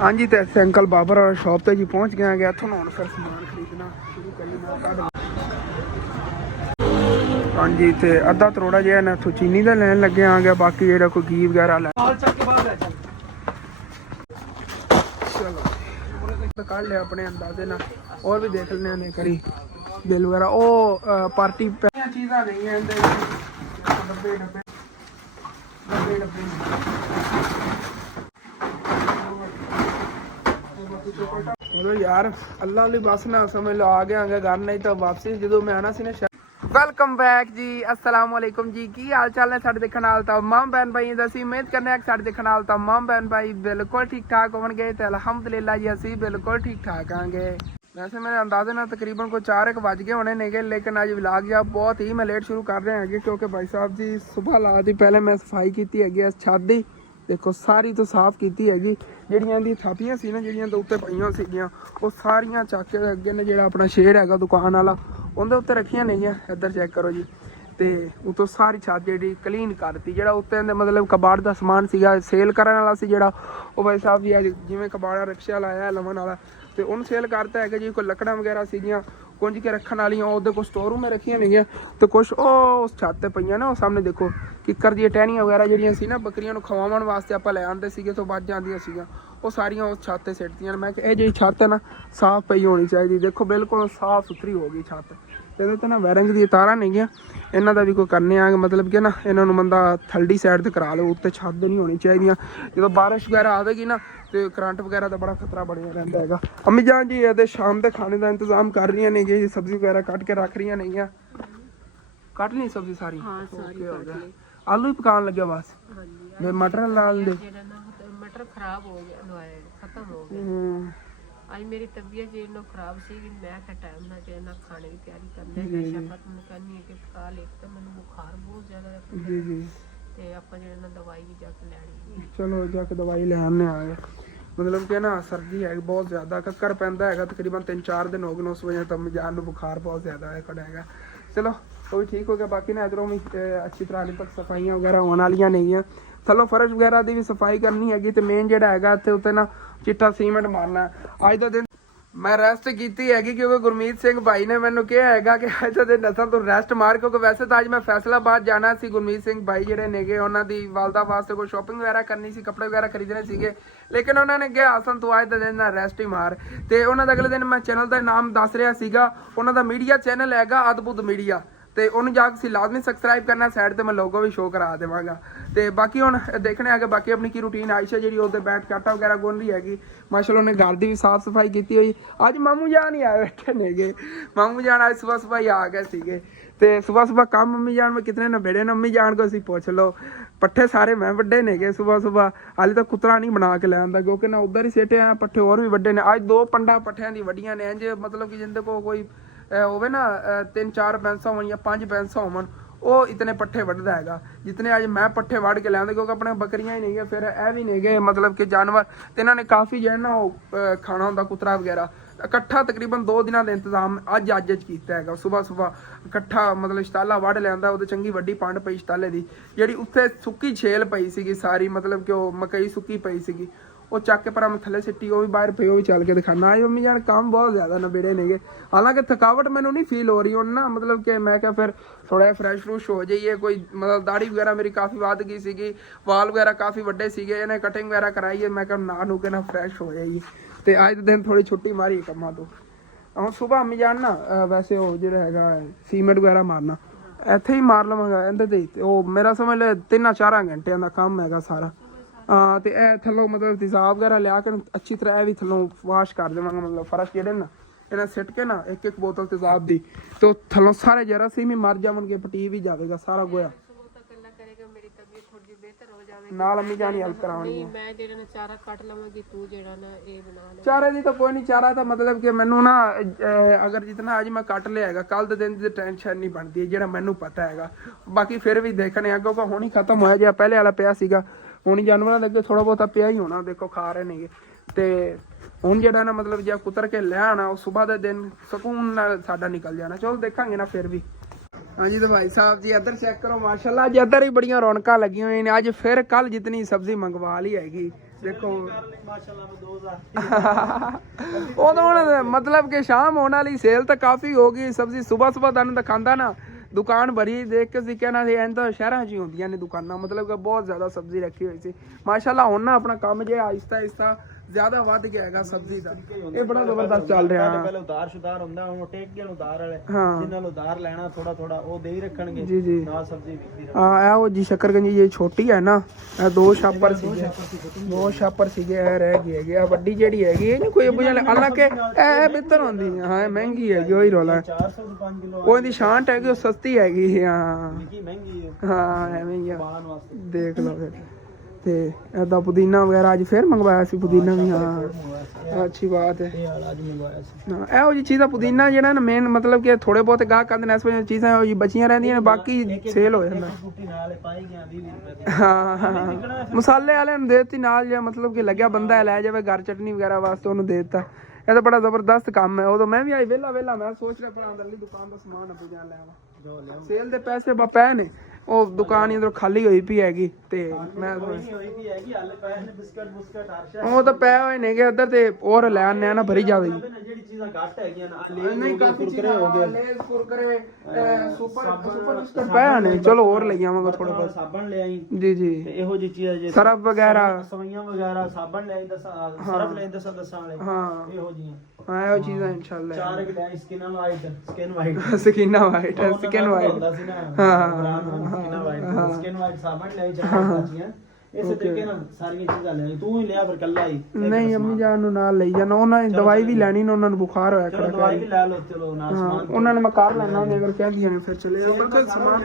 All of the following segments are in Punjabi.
हाँ जी, तो ऐसे अंकल बाबर और शॉप पे जी पहुंच गए हैं। इतों हम फिर समान खरीदना शुरू करिए। हाँ जी, तो अद्धा तरोड़ा जो है ना इतों चीनी का लैन लगे आ गया, बाकी जो कोई घी वगैरह लै चलो कर लिया अपने अंदाजे ना। और भी देख लेने करी बिल वगैरह ओ पार्टी चीज़ा नहीं है डब्बे डब्बे डब्बे डब्बे चलो यार अल्लाह वाली बस ना समझ लो आ गया घर, नहीं तो वापसी जो मैं आना सी ना। वेलकम बैक जी, अस्सलाम वालेकुम जी। की हाल चाल है साडे देखण वाले तमाम बहन भाई दा? असीं उम्मीद करने हैं कि साडे देखण वाले तमाम बहन भाई बिल्कुल ठीक ठाक होणगे ते अलहमदुलिल्लाह जी असीं बिल्कुल ठीक ठाक आंगे। वैसे मेरे अंदाजे ना तकरीबन कोई 4 बज गए होने नेगे, लेकिन अज व्लॉग जा बहुत ही मैं लेट शुरू कर रहे हैं क्योंकि भाई साहब जी सुबह ला दी पहले मैं सफाई की है छत दी। देखो सारी तो साफ की हैगी, ਜਿਹੜੀਆਂ ਦੀ ਥਾਪੀਆਂ ਸੀ ਨਾ ਜਿਹੜੀਆਂ ਤੋਂ ਉੱਤੇ ਪਈਆਂ ਸੀਗੀਆਂ ਉਹ ਸਾਰੀਆਂ ਚੱਕ ਕੇ ਅੱਗੇ ਨੇ ਜਿਹੜਾ ਆਪਣਾ ਸ਼ੇਰ ਹੈਗਾ ਦੁਕਾਨ ਵਾਲਾ ਉਹਦੇ ਉੱਤੇ ਰੱਖੀਆਂ ਨੇਗੀਆਂ। ਇੱਧਰ ਚੈੱਕ ਕਰੋ ਜੀ। ਤੇ ਉਤੋਂ ਸਾਰੀ ਛੱਤ ਜਿਹੜੀ ਕਲੀਨ ਕਰਤੀ, ਜਿਹੜਾ ਉੱਤੇ ਦੇ ਮਤਲਬ ਕਬਾੜ ਦਾ ਸਮਾਨ ਸੀਗਾ ਸੇਲ ਕਰਨ ਵਾਲਾ ਸੀ ਜਿਹੜਾ ਉਹ ਭਾਈ ਸਾਹਿਬ ਜੀ ਅੱਜ ਜਿਵੇਂ ਕਬਾੜਾ ਰਿਕਸ਼ਾ ਲਾਇਆ ਲਵਣ ਵਾਲਾ ਤੇ ਉਹਨੂੰ ਸੇਲ ਕਰਤਾ ਹੈਗਾ ਜੀ। ਕੋਈ ਲੱਕੜਾਂ ਵਗੈਰਾ ਸੀਗੀਆਂ ਕੁੰਝ ਕੇ ਰੱਖਣ ਵਾਲੀਆਂ ਉਹਦੇ ਕੁਛ ਸਟੋਰ ਰੂਮ ਰੱਖੀਆਂ ਨੇਗੀਆਂ ਤੇ ਕੁਛ ਉਹ ਉਸ ਛੱਤ ਤੇ ਪਈਆਂ ਨਾ। ਉਹ ਸਾਹਮਣੇ ਦੇਖੋ ਕਿੱਕਰ ਦੀਆਂ ਟਹਿਣੀਆਂ ਵਗੈਰਾ ਜਿਹੜੀਆਂ ਸੀ ਨਾ ਬੱਕਰੀਆਂ ਨੂੰ ਖਵਾਉਣ ਵਾਸਤੇ ਆਪਾਂ ਲੈ ਆਉਂਦੇ ਸੀਗੇ ਤੋਂ ਵੱਜ ਜਾਂਦੀਆਂ ਸੀਗੀਆਂ, ਉਹ ਸਾਰੀਆਂ ਉਸ ਛੱਤ ਤੇ ਸਿੱਟਦੀਆਂ ਨੇ। ਮੈਂ ਕਿ ਇਹ ਜਿਹੜੀ ਛੱਤ ਹੈ ਨਾ ਸਾਫ਼ ਪਈ ਹੋਣੀ ਚਾਹੀਦੀ। ਦੇਖੋ ਬਿਲਕੁਲ ਸਾਫ਼ ਸੁਥਰੀ ਹੋ ਗਈ ਛੱਤ। ਇਹਦੇ ਤੇ ਨਾ ਵਾਇਰਿੰਗ ਦੀਆਂ ਤਾਰਾਂ ਨੇਗੀਆਂ, ਇਹਨਾਂ ਦਾ ਵੀ ਕੋਈ ਕਰਨੇ ਆ ਮਤਲਬ ਕਿ ਨਾ ਇਹਨਾਂ ਨੂੰ ਬੰਦਾ ਥੱਲੜੀ ਸਾਈਡ ਤੇ ਕਰਾ ਲਓ, ਉੱਤੇ ਛੱਤ ਨਹੀਂ ਹੋਣੀ ਚਾਹੀਦੀਆਂ। ਜਦੋਂ ਬਾਰਿਸ਼ ਵਗੈਰਾ ਆਵੇਗੀ ਨਾ ਤੇ ਕਰੰਟ ਵਗੈਰਾ ਦਾ ਬੜਾ ਖਤਰਾ ਬਣਿਆ ਰਹਿੰਦਾ ਹੈਗਾ। ਅੰਮੀ ਜਾਨ ਜੀ ਇਹਦੇ ਸ਼ਾਮ ਦੇ ਖਾਣੇ ਦਾ ਇੰਤਜ਼ਾਮ ਕਰ ਰਹੀਆਂ ਨੇਗੀਆਂ ਜੀ, ਸਬਜ਼ੀ ਵਗੈਰਾ ਕੱਟ ਕੇ ਰੱਖ ਰਹੀਆਂ ਨੇਗੀਆਂ। ਕੱਟ ਲਈ ਸਬਜ਼ੀ ਸਾਰੀ? हाँ सारी काट ली। आलू ही पकाने लगे बस? हाँ जी। मटर लाल दे मटर खराब हो गया, खत्म हो गया। आज मेरी तबीयत जो इन्नो खराब सी कि मैं क्या टाइम ना जो ना खाने की तैयारी करने की शफत में करनी है कि पका ले तो मैंने बुखार बहुत ज्यादा जी जी ते ਆਪਾਂ ਜਿਹੜੇ ਨਾ ਦਵਾਈ ਵੀ ਜਾ ਕੇ ਲੈਣੀ। ਚਲੋ ਜਾ ਕੇ ਦਵਾਈ ਲੈ ਆਨੇ ਆ ਗਏ। ਮਤਲਬ ਕਿ ਨਾ ਸਰਦੀ ਹੈ ਬਹੁਤ ਜ਼ਿਆਦਾ, ਕੱਕਰ ਪੈਂਦਾ ਹੈਗਾ ਤਕਰੀਬਨ 3-4 दिन हो गए उस वजह तो जान ਨੂੰ बुखार बहुत ज्यादा है खड़ा हैगा। चलो वो भी ठीक हो गया। बाकी ना इधरों भी अच्छी तरह हाले तक सफाइयाँ वगैरह होने वालियां नहीं है। थलो फर्श वगैरह की भी सफाई करनी हैगी तो मेन ਜਿਹੜਾ ਹੈਗਾ ਇੱਥੇ ਉੱਤੇ ਨਾ ਚਿੱਟਾ ਸੀਮੈਂਟ ਮਾਰਨਾ। ਅੱਜ ਦਾ ਦਿਨ मैं रेस्ट की हैगी क्योंकि गुरमीत सिंह भाई ने मैंने कहा हैगा कि अज का दिन असां तो रेस्ट मार, क्योंकि वैसे तो अज मैं फैसलाबाद जाना सी। गुरमीत सिंह भाई ਜਿਹੜੇ नेगे उन्होंने दी वालदा वास्ते कोई शॉपिंग वगैरह करनी सी, कपड़े वगैरह खरीदने सीगे, लेकिन उन्होंने कहा असन तू अज का दिन ना रेस्ट ही मार। तो उन्होंने अगले दिन मैं चैनल का नाम दस रहा सीगा, उन्होंने मीडिया चैनल हैगा अद्भुत मीडिया, ਤੇ ਉਹਨੂੰ ਜਾ ਕੇ ਲਾਜ਼ਮੀ ਸਬਸਕ੍ਰਾਈਬ ਕਰਨਾ। ਸਾਈਡ ਤੇ ਮੈਂ ਲੋਗੋ ਵੀ ਸ਼ੋਅ ਕਰਾ ਦੇਵਾਂਗਾ। ਤੇ ਬਾਕੀ ਹੁਣ ਦੇਖਣੇ ਆ ਕਿ ਬਾਕੀ ਆਪਣੀ ਕੀ ਰੂਟੀਨ ਆਇਸ਼ਾ ਜਿਹੜੀ ਉਹਦੇ ਬੈਠ ਕੇ ਆਟਾ ਵਗੈਰਾ ਗੁੰਨ ਰਹੀ ਹੈਗੀ। ਮਾਸ਼ਾਅੱਲਾ ਉਹਨੇ ਘਰ ਦੀ ਵੀ ਸਾਫ਼ ਸਫਾਈ ਕੀਤੀ ਹੋਈ। ਅੱਜ ਮਾਮੂ ਜਾਨ ਹੀ ਆਏ ਬੈਠੇ ਨੇਗੇ। ਮਾਮੂ ਜਾਨ ਅੱਜ ਸੁਬਹ ਸੁਬਹ ਹੀ ਆ ਗਏ ਸੀਗੇ ਤੇ ਸੁਬਹ ਸੁਬਹ ਕੰਮ ਮੰਮੀ ਜਾਨ ਮੈਂ ਕਿਤਨੇ ਨਬੇੜੇ ਨੇ ਮੰਮੀ ਜਾਨ ਕੋ ਅਸੀਂ ਪੁੱਛ ਲਓ। ਪੱਠੇ ਸਾਰੇ ਮੈਂ ਵੱਡੇ ਨੇਗੇ ਸੁਬਹ ਸੁਬਹ। ਹਾਲੇ ਤਾਂ ਕੁਤਰਾ ਨਹੀਂ ਬਣਾ ਕੇ ਲੈ ਆਂਦਾ ਕਿਉਂਕਿ ਨਾ ਉਧਰ ਹੀ ਸਿੱਟੇ ਆ ਪੱਠੇ ਹੋਰ ਵੀ ਵੱਡੇ ਨੇ। ਅੱਜ 2 ਪੰਡਾ ਪੱਠਿਆਂ ਦੀ ਵੱਡੀਆਂ ਨੇ ਇੰਜ ਮਤਲਬ ਕਿ ਜਿੰਦੇ ਕੋ ਕੋਈ ਹੋਵੇ ਨਾ 3-4 ਬੈਂਸਾਂ ਹੋਣ ਜਾਂ 5 ਬੈਂਸਾਂ ਹੋਣ ਉਹ ਇਤਨੇ ਪੱਠੇ ਵੱਢਦਾ ਹੈਗਾ ਜਿਤਨੇ ਅੱਜ ਮੈਂ ਪੱਠੇ ਵੱਢ ਕੇ ਲਿਆਂਦੇ, ਕਿਉਂਕਿ ਆਪਣੇ ਬੱਕਰੀਆਂ ਹੀ ਨਹੀਂ ਗਏ ਫਿਰ ਇਹ ਵੀ ਨਹੀਂ ਗਏ ਮਤਲਬ ਕਿ ਜਾਨਵਰ ਤੇ ਇਹਨਾਂ ਨੇ ਕਾਫੀ ਜਿਹੜਾ ਨਾ ਉਹ ਖਾਣਾ ਹੁੰਦਾ ਕੁਤਰਾ ਵਗੈਰਾ ਇਕੱਠਾ ਤਕਰੀਬਨ 2 ਦਿਨਾਂ ਦਾ ਇੰਤਜ਼ਾਮ ਅੱਜ ਚ ਕੀਤਾ ਹੈਗਾ। ਸੁਬਹ ਸੁਬਹ ਇਕੱਠਾ ਮਤਲਬ ਸ਼ਤਾਲਾ ਵੱਢ ਲਿਆਂਦਾ, ਉਹਦੇ ਚੰਗੀ ਵੱਡੀ ਪੰਡ ਪਈ ਸ਼ਤਾਲੇ ਦੀ, ਜਿਹੜੀ ਉੱਥੇ ਸੁੱਕੀ ਛੇਲ ਪਈ ਸੀਗੀ ਸਾਰੀ ਮਤਲਬ ਕਿ ਉਹ ਮਕਈ ਸੁੱਕੀ ਪਈ ਸੀਗੀ ਉਹ ਚੱਕ ਕੇ ਪਰ ਮੈਂ ਥੱਲੇ ਸਿੱਟੀ, ਉਹ ਵੀ ਬਾਹਰ ਪਈ, ਉਹ ਵੀ ਚੱਲ ਕੇ ਦਿਖਾਣਾ। ਆਈ ਮੰਮੀ ਯਾਰ ਕੰਮ ਬਹੁਤ ਜ਼ਿਆਦਾ ਨਬੇੜੇ ਨੇਗੇ, ਹਾਲਾਂਕਿ ਥਕਾਵਟ ਮੈਨੂੰ ਨਹੀਂ ਫੀਲ ਹੋ ਰਹੀ ਹੁਣ ਨਾ, ਮਤਲਬ ਕਿ ਮੈਂ ਕਿਹਾ ਫਿਰ ਥੋੜਾ ਜਿਹਾ ਫਰੈਸ਼ ਫਰੂਸ਼ ਹੋ ਜਾਈਏ। ਕੋਈ ਮਤਲਬ ਦਾੜੀ ਵਗੈਰਾ ਮੇਰੀ ਕਾਫੀ ਵੱਧ ਗਈ ਸੀਗੀ, ਵਾਲ ਵਗੈਰਾ ਕਾਫੀ ਵੱਡੇ ਸੀਗੇ, ਇਹਨੇ ਕਟਿੰਗ ਵਗੈਰਾ ਕਰਾਈਏ। ਮੈਂ ਕਿਹਾ ਨਾ ਨੂੰ ਕੇ ਨਾ ਫਰੈਸ਼ ਹੋ ਜਾਈਏ ਤੇ ਅੱਜ ਦੇ ਦਿਨ ਥੋੜੀ ਛੁੱਟੀ ਮਾਰੀ ਕੰਮਾਂ ਤੋਂ। ਹੁਣ ਸੁਬਹ ਅੰਮੀ ਜਾਨ ਨਾ ਵੈਸੇ ਉਹ ਜਿਹੜਾ ਹੈਗਾ ਸੀਮੈਂਟ ਵਗੈਰਾ ਮਾਰਨਾ ਇੱਥੇ ਹੀ ਮਾਰ ਲਵਾਂਗਾ ਇਹਦੇ ਤੇ ਉਹ ਮੇਰਾ ਸਮਝ ਲੈ 3-4 ਘੰਟਿਆਂ ਦਾ ਕੰਮ ਹੈਗਾ ਸਾਰਾ। ਤੇ ਇਹ ਥੱਲੋਂ ਮਤਲਬ ਤੇਜ਼ਾਬ ਵਗੈਰਾ ਲਿਆ ਕੇ ਅੱਛੀ ਤਰ੍ਹਾਂ ਇਹ ਵੀ ਥੱਲੋਂ ਵਾਸ਼ ਕਰ ਦੇਵਾਂਗਾ, ਮਤਲਬ ਫਰਸ਼ ਜਿਹੜੇ ਨਾ ਇਹਨਾਂ ਸਿੱਟ ਕੇ ਨਾ ਇੱਕ ਬੋਤਲ ਤੇਜ਼ਾਬ ਦੀ ਤੇ ਥੱਲੋਂ ਸਾਰੇ ਜਰਾਸੀਮ ਹੀ ਮਰ ਜਾਵਣਗੇ, ਪਟੀ ਵੀ ਜਾਵੇਗਾ ਸਾਰਾ ਗੋਇਆ। ਨਾਲ ਅੰਮੀ ਜਾਨੀ ਹੈਲਪ ਕਰਾਉਣੀ ਹੈ। ਮੈਂ ਜਿਹੜਾ ਨਾ ਚਾਰਾ ਕੱਟ ਲਵਾਂਗੀ, ਤੂੰ ਜਿਹੜਾ ਨਾ ਇਹ ਬਣਾ ਲੈ। ਚਾਰੇ ਦੀ ਤਾਂ ਕੋਈ ਨਹੀਂ, ਚਾਰਾ ਤਾਂ ਮਤਲਬ ਕਿ ਮੈਨੂੰ ਨਾ ਅਗਰ ਜਿਤਨਾ ਅੱਜ ਮੈਂ ਕੱਟ ਲਿਆ ਹੈਗਾ ਕੱਲ ਦੇ ਦਿਨ ਦੀ ਟੈਨਸ਼ਨ ਨਹੀਂ ਬਣਦੀ ਜਿਹੜਾ ਮੈਨੂੰ ਪਤਾ ਹੈਗਾ। ਬਾਕੀ ਫਿਰ ਵੀ ਦੇਖਣੇ ਆ ਕਿਉਂਕਿ ਹੁਣ ਹੀ ਖਤਮ ਹੋਇਆ ਜਿਹਾ ਪਹਿਲੇ ਵਾਲਾ ਪਿਆ ਸੀਗਾ, ਹੁਣ ਜਾਨਵਰਾਂ ਦੇ ਅੱਗੇ ਥੋੜਾ ਬਹੁਤਾ ਪਿਆ ਹੀ ਹੋਣਾ, ਦੇਖੋ ਖਾ ਰਹੇ ਨੇਗੇ। ਤੇ ਹੁਣ ਜਿਹੜਾ ਨਾ ਮਤਲਬ ਜੇ ਕੁਤਰ ਕੇ ਲੈ ਆਣਾ ਉਹ ਸੁਬਾਹ ਦੇ ਦਿਨ ਸਕੂਨ ਨਾਲ ਸਾਡਾ ਨਿਕਲ ਜਾਣਾ। ਚਲੋ ਦੇਖਾਂਗੇ ਨਾ ਫਿਰ ਵੀ। हाँ जी तो भाई साहब जी इधर चेक करो माशाल्लाह, अज इधर ही बड़ियां रौनक लगी हुई ने। अज फिर कल जितनी सब्जी मंगवा ली हैगी ਦੇਖੋ ਮਾਸ਼ਾਅੱਲਾ 2000 ਉਹ ਤਾਂ ਹੁਣ ਮਤਲਬ ਕਿ ਸ਼ਾਮ ਹੋਣ ਵਾਲੀ ਸੇਲ ਤਾਂ ਕਾਫੀ ਹੋ ਗਈ ਸਬਜ਼ੀ ਸਵੇਰ ਤੁਹਾਨੂੰ ਦਿਖਾਉਂਦਾ ਨਾ ਦੁਕਾਨ ਭਰੀ ਦੇਖ ਕੇ ਸੀ ਕਹਿਣਾ ਸੀ ਐਂ ਤਾਂ ਸ਼ਹਿਰਾਂ 'ਚ ਹੀ ਹੁੰਦੀਆਂ ਨੇ ਦੁਕਾਨਾਂ ਮਤਲਬ ਕਿ ਬਹੁਤ ਜ਼ਿਆਦਾ ਸਬਜ਼ੀ ਰੱਖੀ ਹੋਈ ਸੀ ਮਾਸ਼ਾਅੱਲਾ ਹੁਣ ਨਾ ਆਪਣਾ ਕੰਮ ਜੇ ਆਹਿਸਤਾ ਆਹਿਸਤਾ ਜ਼ਿਆਦਾ ਵੱਧ ਗਿਆ ਹੈਗਾ ਸਬਜ਼ੀ ਦਾ ਇਹ ਬੜਾ ਜ਼ਬਰਦਸਤ ਚੱਲ ਰਿਹਾ ਪਹਿਲੇ ਉਧਾਰ ਸ਼ੁਦਾਰ ਹੁੰਦਾ ਹੁਣ ਟੇਕ ਗਿਆ ਉਧਾਰ ਵਾਲੇ ਹਾਂ ਜਿਨ੍ਹਾਂ ਨੂੰ ਉਧਾਰ ਲੈਣਾ ਥੋੜਾ ਥੋੜਾ ਉਹ ਦੇ ਹੀ ਰੱਖਣਗੇ ਜੀ ਜੀ ਨਾਲ ਸਬਜ਼ੀ ਵਿਕਦੀ ਰਹੇ ਹਾਂ ਇਹ ਉਹ ਜੀ ਸ਼ੱਕਰਗੰਜੀ ਇਹ ਛੋਟੀ ਹੈ ਨਾ ਇਹ ਦੋ ਛਾਪਰ ਸੀਗੇ ਇਹ ਰਹਿ ਗਈ ਹੈਗੀ ਆ ਵੱਡੀ ਜਿਹੜੀ ਹੈਗੀ ਇਹ ਨਹੀਂ ਕੋਈ ਬੁਝਣ ਹਾਲਾਂਕਿ ਇਹ ਬਿਹਤਰ ਹੁੰਦੀ ਹਾਂ ਇਹ ਮਹਿੰਗੀ ਹੈਗੀ ਉਹੀ ਰੋਲਾ 400 ਦੇ 5 ਕਿਲੋ ਉਹ ਇਹਦੀ ਸ਼ਾਂਟ ਹੈਗੀ ਉਹ ਸਸਤੀ ਹੈਗੀ ਹਾਂ ਕੀ ਮਹਿੰਗੀ ਹੈ ਹਾਂ ਐਵੇਂ ਹੀ ਆ ਪਾਣ ਵਾਸਤੇ ਦੇਖ ਲਓ ਫਿਰ ਤੇ ਇਹਦਾ ਪੁਦੀਨਾ ਵਗੈਰਾ ਅੱਜ ਫੇਰ ਮੰਗਵਾਇਆ ਸੀ ਪੁਦੀਨਾ ਵੀ ਹਾਂ ਅੱਛੀ ਬਾਤ ਹੈ ਇਹ ਵਾਲਾ ਅੱਜ ਮੰਗਵਾਇਆ ਸੀ ਹਾਂ ਇਹੋ ਜੀ ਚੀਜ਼ਾਂ ਪੁਦੀਨਾ ਜਿਹੜਾ ਨਾ ਮੇਨ ਮਤਲਬ ਕਿ ਥੋੜੇ ਬਹੁਤ ਗਾਹਕ ਆਉਂਦੇ ਨੇ ਇਸ ਵਜ੍ਹਾ ਚੀਜ਼ਾਂ ਇਹੋ ਜੀ ਬਚੀਆਂ ਰਹਿੰਦੀਆਂ ਨੇ ਬਾਕੀ ਸੇਲ ਹੋ ਜਾਂਦਾ ਬੂਟੀ ਨਾਲ ਪਾਈ ਗਿਆ 20 ਰੁਪਏ ਦੀ ਹਾਂ ਮਸਾਲੇ ਵਾਲਿਆਂ ਨੂੰ ਦੇ ਦਿੱਤੀ ਨਾਲ ਜੇ ਮਤਲਬ ਕਿ ਲੱਗਿਆ ਬੰਦਾ ਲੈ ਜਾਵੇ ਘਰ ਚਟਨੀ ਵਗੈਰਾ ਵਾਸਤੇ ਉਹਨੂੰ ਦੇ ਦਿੱਤਾ ਇਹ ਤਾਂ ਬੜਾ ਜ਼ਬਰਦਸਤ ਕੰਮ ਹੈ ਉਦੋਂ ਮੈਂ ਵੀ ਆਈ ਵੇਲਾ ਮੈਂ ਸੋਚ ਰਿਹਾ ਆਪਣਾ ਅੰਦਰਲੀ ਦੁਕਾਨ ਦਾ ਸਮਾਨ ਆਪੂ ਜਾਣ ਲੈਵਾਂ ਸੇਲ ਦੇ ਪੈਸੇ ਪੈ ਨੇ ਉਹ ਦੁਕਾਨ ਇਧਰੋਂ ਖਾਲੀ ਹੋਈ ਪਈ ਹੈਗੀ ਤੇ ਮੈਂ ਹੋਈ ਵੀ ਹੈਗੀ ਹਾਲੇ ਪੈਸੇ ਨੇ ਬਿਸਕਟ ਬੁਸਕਟ ਆਰਸ਼ਾ ਉਹ ਤਾਂ ਪੈ ਹੋਏ ਨੇਗੇ ਉੱਧਰ ਤੇ ਹੋਰ ਲੈ ਆਨੇ ਆ ਨਾ ਭਰੀ ਜਾਵੇ ਜਿਹੜੀ ਚੀਜ਼ਾਂ ਘੱਟ ਹੈਗੀਆਂ ਨਾ ਨਹੀਂ ਕੁਰਕਰੇ ਹੋ ਗਏ ਲੇਜ਼ ਕੁਰਕਰੇ ਸੁਪਰ ਬਿਸਕਟ ਪੈ ਨੇ ਚਲੋ ਹੋਰ ਲੈ ਆਵਾਂਗਾ ਥੋੜਾ ਬਹੁਤ ਸਾਬਣ ਲੈ ਆਈ ਜੀ ਜੀ ਤੇ ਇਹੋ ਜੀ ਚੀਜ਼ਾਂ ਜੇ ਸਰਫ ਵਗੈਰਾ ਸਵਈਆਂ ਵਗੈਰਾ ਸਾਬਣ ਲੈ ਆਈ ਸਰਫ ਲੈ ਆਈ ਦੱਸਾਂ ਵਾਲੇ ਹਾਂ ਇਹੋ ਜੀਆਂ ਹਾਂ ਇਹੋ ਚੀਜ਼ਾਂ ਇਨਸ਼ਾਅੱਲਾ ਚਾਰ ਕਿ ਲੈ ਸਕਿਨ ਵਾਈਟ ਸਕਿਨ ਵਾਈਟ ਹੁੰਦਾ ਸੀ ਨਾ ਸਕਿਨ ਵਾਈਟ ਸਾਬਣ ਲੈ ਆਈ ਚਾਰ ਚੀਜ਼ਾਂ ਇਸੇ ਤਰੀਕੇ ਨਾਲ ਸਾਰੀਆਂ ਚੀਜ਼ਾਂ ਲੈ ਆਈ ਤੂੰ ਹੀ ਲਿਆ ਫਿਰ ਕੱਲਾ ਹੀ ਨਹੀਂ ਅੰਮੀ ਜਾਨ ਨੂੰ ਨਾਲ ਲਈ ਜਾਣਾ ਉਹਨਾਂ ਨੇ ਦਵਾਈ ਵੀ ਲੈਣੀ ਨਾ ਉਹਨਾਂ ਨੂੰ ਬੁਖਾਰ ਹੋਇਆ ਚਲੋ ਦਵਾਈ ਵੀ ਲੈ ਲਓ ਚਲੋ ਨਾਲ ਸਮਾਨ ਉਹਨਾਂ ਨੇ ਮੈਂ ਕਰ ਲੈਣਾ ਉਹਨੇ ਅਗਰ ਕਹਿੰਦੀਆਂ ਨੇ ਫਿਰ ਚਲੇ ਜਾ ਬਿਲਕੁਲ ਸਮਾਨ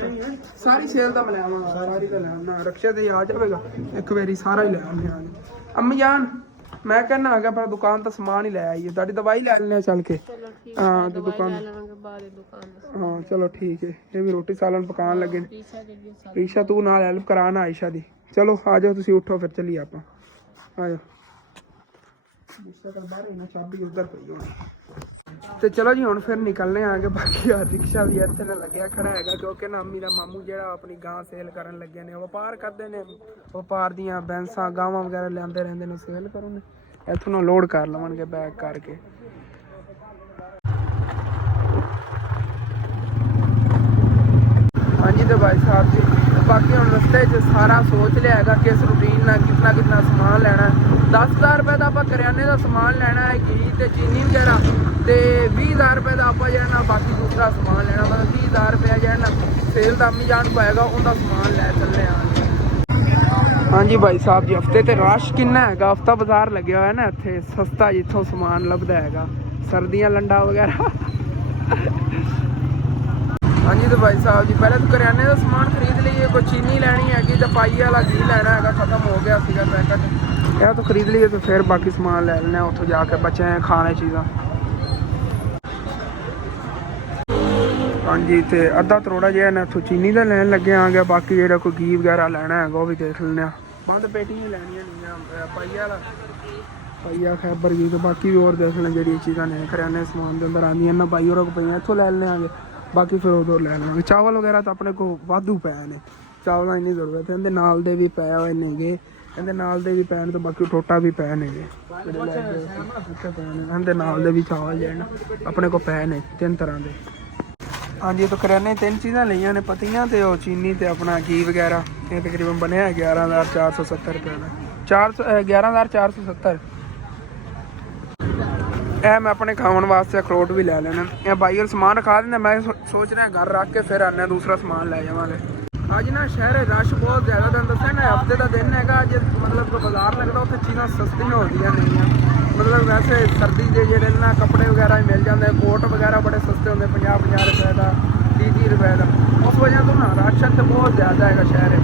ਸਾਰੀ ਸੇਲ ਦਾ ਮੈਂ ਲੈ ਆਵਾਂਗਾ ਸਾਰੀ ਦਾ ਲੈ ਆਉਣਾ ਰਕਸ਼ੇ ਤੇ ਆ ਜਾਵੇਗਾ ਇੱਕ ਵਾਰੀ ਸਾਰਾ ਹੀ ਲੈ ਆਉਂਦੇ ਆ ਅੰਮੀ ਜਾਨ ਮੈਂ ਕਹਿੰਦਾ ਹੈਗਾ ਪਰ ਦੁਕਾਨ ਤੋਂ ਸਮਾਨ ਹੀ ਲੈ ਆਈਏ ਤੁਹਾਡੀ ਦਵਾਈ ਲੈ ਲੈਣੇ ਚੱਲ ਕੇ ਹਾਂ ਤੇ ਦੁਕਾਨ ਹਾਂ ਚਲੋ ਠੀਕ ਹੈ ਇਹ ਵੀ ਰੋਟੀ ਸਾਲਨ ਪਕਾਉਣ ਲੱਗੇ ਨੇ ਈਸ਼ਾ ਤੂੰ ਨਾਲ ਹੈਲਪ ਕਰਾਣਾ ਆਇਸ਼ਾ ਦੀ ਚਲੋ ਆ ਜਾਓ ਤੁਸੀਂ ਉੱਠੋ ਫਿਰ ਚੱਲੀਏ ਆਪਾਂ ਆ ਜਾਓ ਈਸ਼ਾ ਦਾ ਬਾਹਰ ਹੀ ਨਾ ਚਾਬੀ ਉੱਧਰ ਪਈ ਹੋਣੀ ਤੇ ਚਲੋ ਜੀ ਹੁਣ ਫਿਰ ਨਿਕਲਨੇ ਆਗੇ ਬਾਕੀ ਆ ਰਿਕਸ਼ਾ ਵੀ ਇੱਥੇ ਨਾ ਲੱਗਿਆ ਖੜਾ ਹੈਗਾ ਕਿਉਂਕਿ ਨਾ ਅੰਮੀ ਦਾ ਮਾਮੂ ਜਿਹੜਾ ਆਪਣੀ ਗਾਂ ਸੇਲ ਕਰਨ ਲੱਗੇ ਨੇ ਵਪਾਰ ਕਰਦੇ ਨੇ ਵਪਾਰ ਦੀਆਂ ਬੈਂਸਾਂ ਗਾਵਾਂ ਵਗੈਰਾ ਲਿਆਂਦੇ ਰਹਿੰਦੇ ਨੇ ਸੇਲ ਕਰਨ ਇੱਥੋਂ ਨਾ ਲੋਡ ਕਰ ਲਵਣਗੇ ਬੈਗ ਕਰਕੇ ਹਾਂਜੀ ਤੇ ਭਾਈ ਸਾਹਿਬ ਜੀ ਬਾਕੀ ਹੁਣ ਰਸਤੇ 'ਚ ਸਾਰਾ ਸੋਚ ਲਿਆ ਹੈਗਾ ਕਿ ਇਸ ਰੂਟੀਨ ਨਾਲ ਕਿੰਨਾ ਸਮਾਨ ਲੈਣਾ 10,000 ਰੁਪਏ ਦਾ ਆਪਾਂ ਕਰਿਆਨੇ ਦਾ ਸਮਾਨ ਲੈਣਾ ਹੈ ਘੀ ਤੇ ਚੀਨੀ ਵਗੈਰਾ ਤੇ 20,000 ਰੁਪਏ ਦਾ ਆਪਾਂ ਜਿਹੜਾ ਨਾ ਬਾਕੀ ਦੂਸਰਾ ਸਮਾਨ ਲੈਣਾ ਮਤਲਬ 20,000 ਰੁਪਏ ਜਿਹੜਾ ਨਾ ਸੇਲ ਦਾ ਅੰਮੀ ਜਾਨ ਪਾਏਗਾ ਉਹਦਾ ਸਮਾਨ ਲੈ ਚੱਲੇ ਆ ਹਾਂਜੀ ਭਾਈ ਸਾਹਿਬ ਜੀ ਹਫਤੇ ਤੇ ਰਸ਼ ਕਿੰਨਾ ਹੈਗਾ ਹਫਤਾ ਬਾਜ਼ਾਰ ਲੱਗਿਆ ਹੋਇਆ ਨਾ ਇੱਥੇ ਸਸਤਾ ਜਿੱਥੋਂ ਸਮਾਨ ਲੱਭਦਾ ਹੈਗਾ ਸਰਦੀਆਂ ਲੰਡਾ ਵਗੈਰਾ ਹਾਂਜੀ ਤੇ ਭਾਈ ਸਾਹਿਬ ਜੀ ਪਹਿਲੇ ਤਾਂ ਕਰਿਆਨੇ ਦਾ ਸਮਾਨ ਖਰੀਦ ਲਈਏ ਕੋਈ ਚੀਨੀ ਲੈਣੀ ਹੈਗੀ ਤੇ ਪਾਈ ਵਾਲਾ ਘੀ ਲੈਣਾ ਹੈਗਾ ਖਤਮ ਹੋ ਗਿਆ ਸੀਗਾ ਪੈਕਟ ਇਹ ਤਾਂ ਖਰੀਦ ਲਈਏ ਤੇ ਫਿਰ ਬਾਕੀ ਸਮਾਨ ਲੈ ਲੈਣਾ ਉੱਥੋਂ ਜਾ ਕੇ ਬਚੇ ਖਾਣੇ ਚੀਜ਼ਾਂ ਹਾਂਜੀ ਤੇ ਅੱਧਾ ਤਰੋੜਾ ਜਿਹਾ ਨਾ ਇੱਥੋਂ ਚੀਨੀ ਦਾ ਲੈਣ ਲੱਗੇ ਆ ਗਿਆ ਬਾਕੀ ਜਿਹੜਾ ਕੋਈ ਘੀ ਵਗੈਰਾ ਲੈਣਾ ਹੈਗਾ ਉਹ ਵੀ ਦੇਖ ਲੈਂਦੇ ਆ ਬੰਦ ਪੇਟੀਆਂ ਲੈਣੀਆਂ ਨਹੀਂ ਪਾਈ ਵਾਲਾ ਪਾਈਆ ਖੈਬਰ ਘੀ ਤੇ ਬਾਕੀ ਵੀ ਹੋਰ ਦੇਖ ਲੈਣ ਜਿਹੜੀਆਂ ਚੀਜ਼ਾਂ ਨੇ ਕਰਿਆਨੇ ਸਮਾਨ ਦੇ ਅੰਦਰ ਆਉਂਦੀਆਂ ਨਾ ਬਾਈ ਹੋਰ ਪਈਆਂ ਇੱਥੋਂ ਲੈ ਲੈਣਾਂਗੇ ਬਾਕੀ ਫਿਰ ਉਦੋਂ ਲੈ ਲਵਾਂਗੇ ਚਾਵਲ ਵਗੈਰਾ ਤਾਂ ਆਪਣੇ ਕੋਲ ਵਾਧੂ ਪਏ ਨੇ ਚਾਵਲਾਂ ਇੰਨੀ ਜ਼ਰੂਰਤ ਹੈ ਇਹਦੇ ਨਾਲ ਦੇ ਵੀ ਪਏ ਹੋਏ ਨੇਗੇ ਇਹਦੇ ਨਾਲ ਦੇ ਵੀ ਪੈਣ ਤੇ ਬਾਕੀ ਟੋਟਾ ਵੀ ਪਏ ਨੇਗੇ ਇਹਦੇ ਨਾਲ ਦੇ ਵੀ ਚਾਵਲ ਜਿਹੜੇ ਆਪਣੇ ਕੋਲ ਪਏ ਨੇ 3 ਤਰ੍ਹਾਂ ਦੇ ਹਾਂਜੀ ਤਾਂ ਕਰਿਆਨੇ 3 ਚੀਜ਼ਾਂ ਲਈਆਂ ਨੇ ਪਤੀਆਂ ਤੇ ਉਹ ਚੀਨੀ ਤੇ ਆਪਣਾ ਘੀ ਵਗੈਰਾ ਇਹ ਤਕਰੀਬਨ ਬਣਿਆ 11,470 ਰੁਪਏ ਦਾ 11,470 ਇਹ ਮੈਂ ਆਪਣੇ ਖਾਣ ਵਾਸਤੇ ਅਖਰੋਟ ਵੀ ਲੈ ਲੈਣਾ ਇਹ ਬਾਈ ਹੋਰ ਸਮਾਨ ਰਖਾ ਦਿੰਦਾ ਮੈਂ ਸੋਚ ਰਿਹਾ ਘਰ ਰੱਖ ਕੇ ਫਿਰ ਆਨੇ ਦੂਸਰਾ ਸਮਾਨ ਲੈ ਜਾਵਾਂਗੇ ਅੱਜ ਨਾ ਸ਼ਹਿਰ ਰਸ਼ ਬਹੁਤ ਜ਼ਿਆਦਾ ਤੁਹਾਨੂੰ ਦੱਸਿਆ ਨਾ ਹਫਤੇ ਦਾ ਦਿਨ ਹੈਗਾ ਅੱਜ ਮਤਲਬ ਕਿ ਬਾਜ਼ਾਰ ਲੱਗਦਾ ਉੱਥੇ ਚੀਜ਼ਾਂ ਸਸਤੀਆਂ ਹੁੰਦੀਆਂ ਨੇਗੀਆਂ ਮਤਲਬ ਵੈਸੇ ਸਰਦੀ ਦੇ ਜਿਹੜੇ ਨਾ ਕੱਪੜੇ ਵਗੈਰਾ ਹੀ ਮਿਲ ਜਾਂਦੇ ਕੋਟ ਵਗੈਰਾ ਬੜੇ ਸਸਤੇ ਹੁੰਦੇ 50-50 ਰੁਪਏ ਦਾ 30-30 ਰੁਪਏ ਦਾ ਉਸ ਵਜ੍ਹਾ ਤੋਂ ਨਾ ਰਸ਼ ਇੱਥੇ ਬਹੁਤ ਜ਼ਿਆਦਾ ਹੈਗਾ ਸ਼ਹਿਰ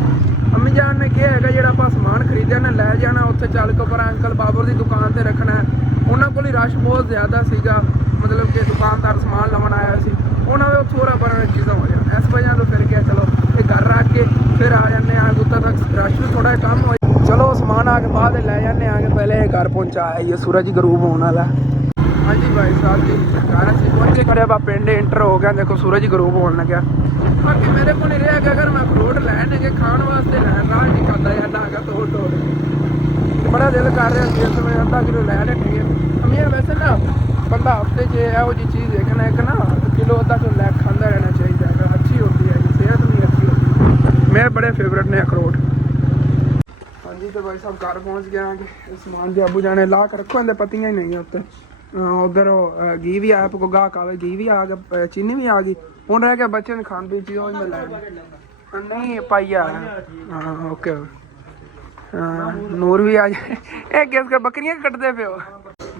ਅੰਮੀ ਜਾਨ ਨੇ ਕਿਹਾ ਹੈਗਾ ਜਿਹੜਾ ਆਪਾਂ ਸਮਾਨ ਖਰੀਦਿਆ ਨਾ ਲੈ ਜਾਣਾ ਉੱਥੇ ਚੱਲ ਕੇ ਪਰ ਅੰਕਲ ਬਾਬਰ ਦੀ ਦੁਕਾਨ ਤੇ ਰੱਖਣਾ ਉਹਨਾਂ ਕੋਲ ਹੀ ਰਸ਼ ਬਹੁਤ ਜ਼ਿਆਦਾ ਸੀਗਾ ਮਤਲਬ ਕਿ ਦੁਕਾਨਦਾਰ ਸਮਾਨ ਲਵਣ ਆਇਆ ਸੀ ਉਹਨਾਂ ਦੇ ਥੋੜਾ ਬੜਾ ਚੀਜ਼ਾਂ ਹੋ ਜਾਣ ਇਸ ਵਜ੍ਹਾ ਤੋਂ ਫਿਰ ਕਿਹਾ ਚਲੋ ਇਹ ਘਰ ਰੱਖ ਕੇ ਫਿਰ ਆ ਜਾਂਦੇ ਆ ਉੱਤੋਂ ਤੱਕ ਰਸ਼ ਵੀ ਥੋੜਾ ਕੰਮ ਹੋ ਚਲੋ ਸਮਾਨ ਆ ਕੇ ਬਾਅਦ ਲੈ ਜਾਂਦੇ ਆ ਕਿ ਪਹਿਲੇ ਘਰ ਪਹੁੰਚਾਇਆ ਇਹ ਸੂਰਜ ਗਰੂਬ ਹੋਣ ਵਾਲਾ ਹਾਂਜੀ ਭਾਈ ਸਾਹਿਬ ਜੀ ਘਰ ਅਸੀਂ ਪਹੁੰਚੇ ਖੜਿਆ ਬਾ ਪਿੰਡ ਇੰਟਰ ਹੋ ਗਿਆ ਦੇਖੋ ਸੂਰਜ ਗਰੂਬ ਹੋਣ ਲੱਗਿਆ ਬਾਕੀ ਮੇਰੇ ਕੋਲ ਨਹੀਂ ਰਿਹਾ ਕਿ ਅਗਰ ਮੈਂ ਫਰੂਟ ਲੈਣ ਕੇ ਖਾਣ ਵਾਸਤੇ ਲੈਣ ਨਾਲ ਨਹੀਂ ਖਾਂਦਾ ਜਾਂਦਾ ਹੈਗਾ ਤੋੜ ਬੜਾ ਦਿਲ ਕਰ ਰਿਹਾ ਸੀ ਇਸ ਵੇਲੇ ਅੱਧਾ ਕਿਲੋ ਲੈ ਲੈਣੇ ਅਮੀਰ। ਵੈਸੇ ਨਾ ਬੰਦਾ ਹਫਤੇ 'ਚ ਇਹੋ ਜਿਹੀ ਚੀਜ਼ ਦੇਖਣਾ ਇੱਕ ਨਾ ਕਿਲੋ ਅੱਧਾ ਕਿਲੋ ਲੈ ਖਾਂਦਾ ਰਹਿਣਾ ਚਾਹੀਦਾ ਹੈ, ਅੱਛੀ ਹੁੰਦੀ ਹੈ, ਸਿਹਤ ਵੀ ਅੱਛੀ ਹੁੰਦੀ ਹੈ। ਮੇਰੇ ਬੜੇ ਫੇਵਰੇਟ ਨੇ ਅਖਰੋਟ। ਹਾਂਜੀ ਤੇ ਭਾਈ ਸਾਹਿਬ ਘਰ ਪਹੁੰਚ ਗਏ ਆਂਗੇ। ਸਮਾਨ ਦੇ ਆਬੂ ਜਾਣੇ ਲਾ ਕੇ ਰੱਖੋ, ਇਹਦੇ ਪੱਤੀਆਂ ਹੀ ਨਹੀਂ ਉੱਤੇ। ਉਧਰ ਘੀ ਵੀ ਆਇਆ, ਕੋ ਗਾਹਕ ਆਵੇ, ਘੀ ਵੀ ਆ ਗਿਆ, ਚੀਨੀ ਵੀ ਆ ਗਈ। ਹੁਣ ਰਹਿ ਗਿਆ ਬੱਚੇ ਨੂੰ ਖਾਣ ਪੀਣ ਚੀਜ਼, ਉਹ ਮੈਂ ਲੈ ਨਹੀਂ ਪਾਈਆ। ਹਾਂ ਓਕੇ। हाँ नूर भी आ जाए। ए किस का बकरियां कटते पे हो?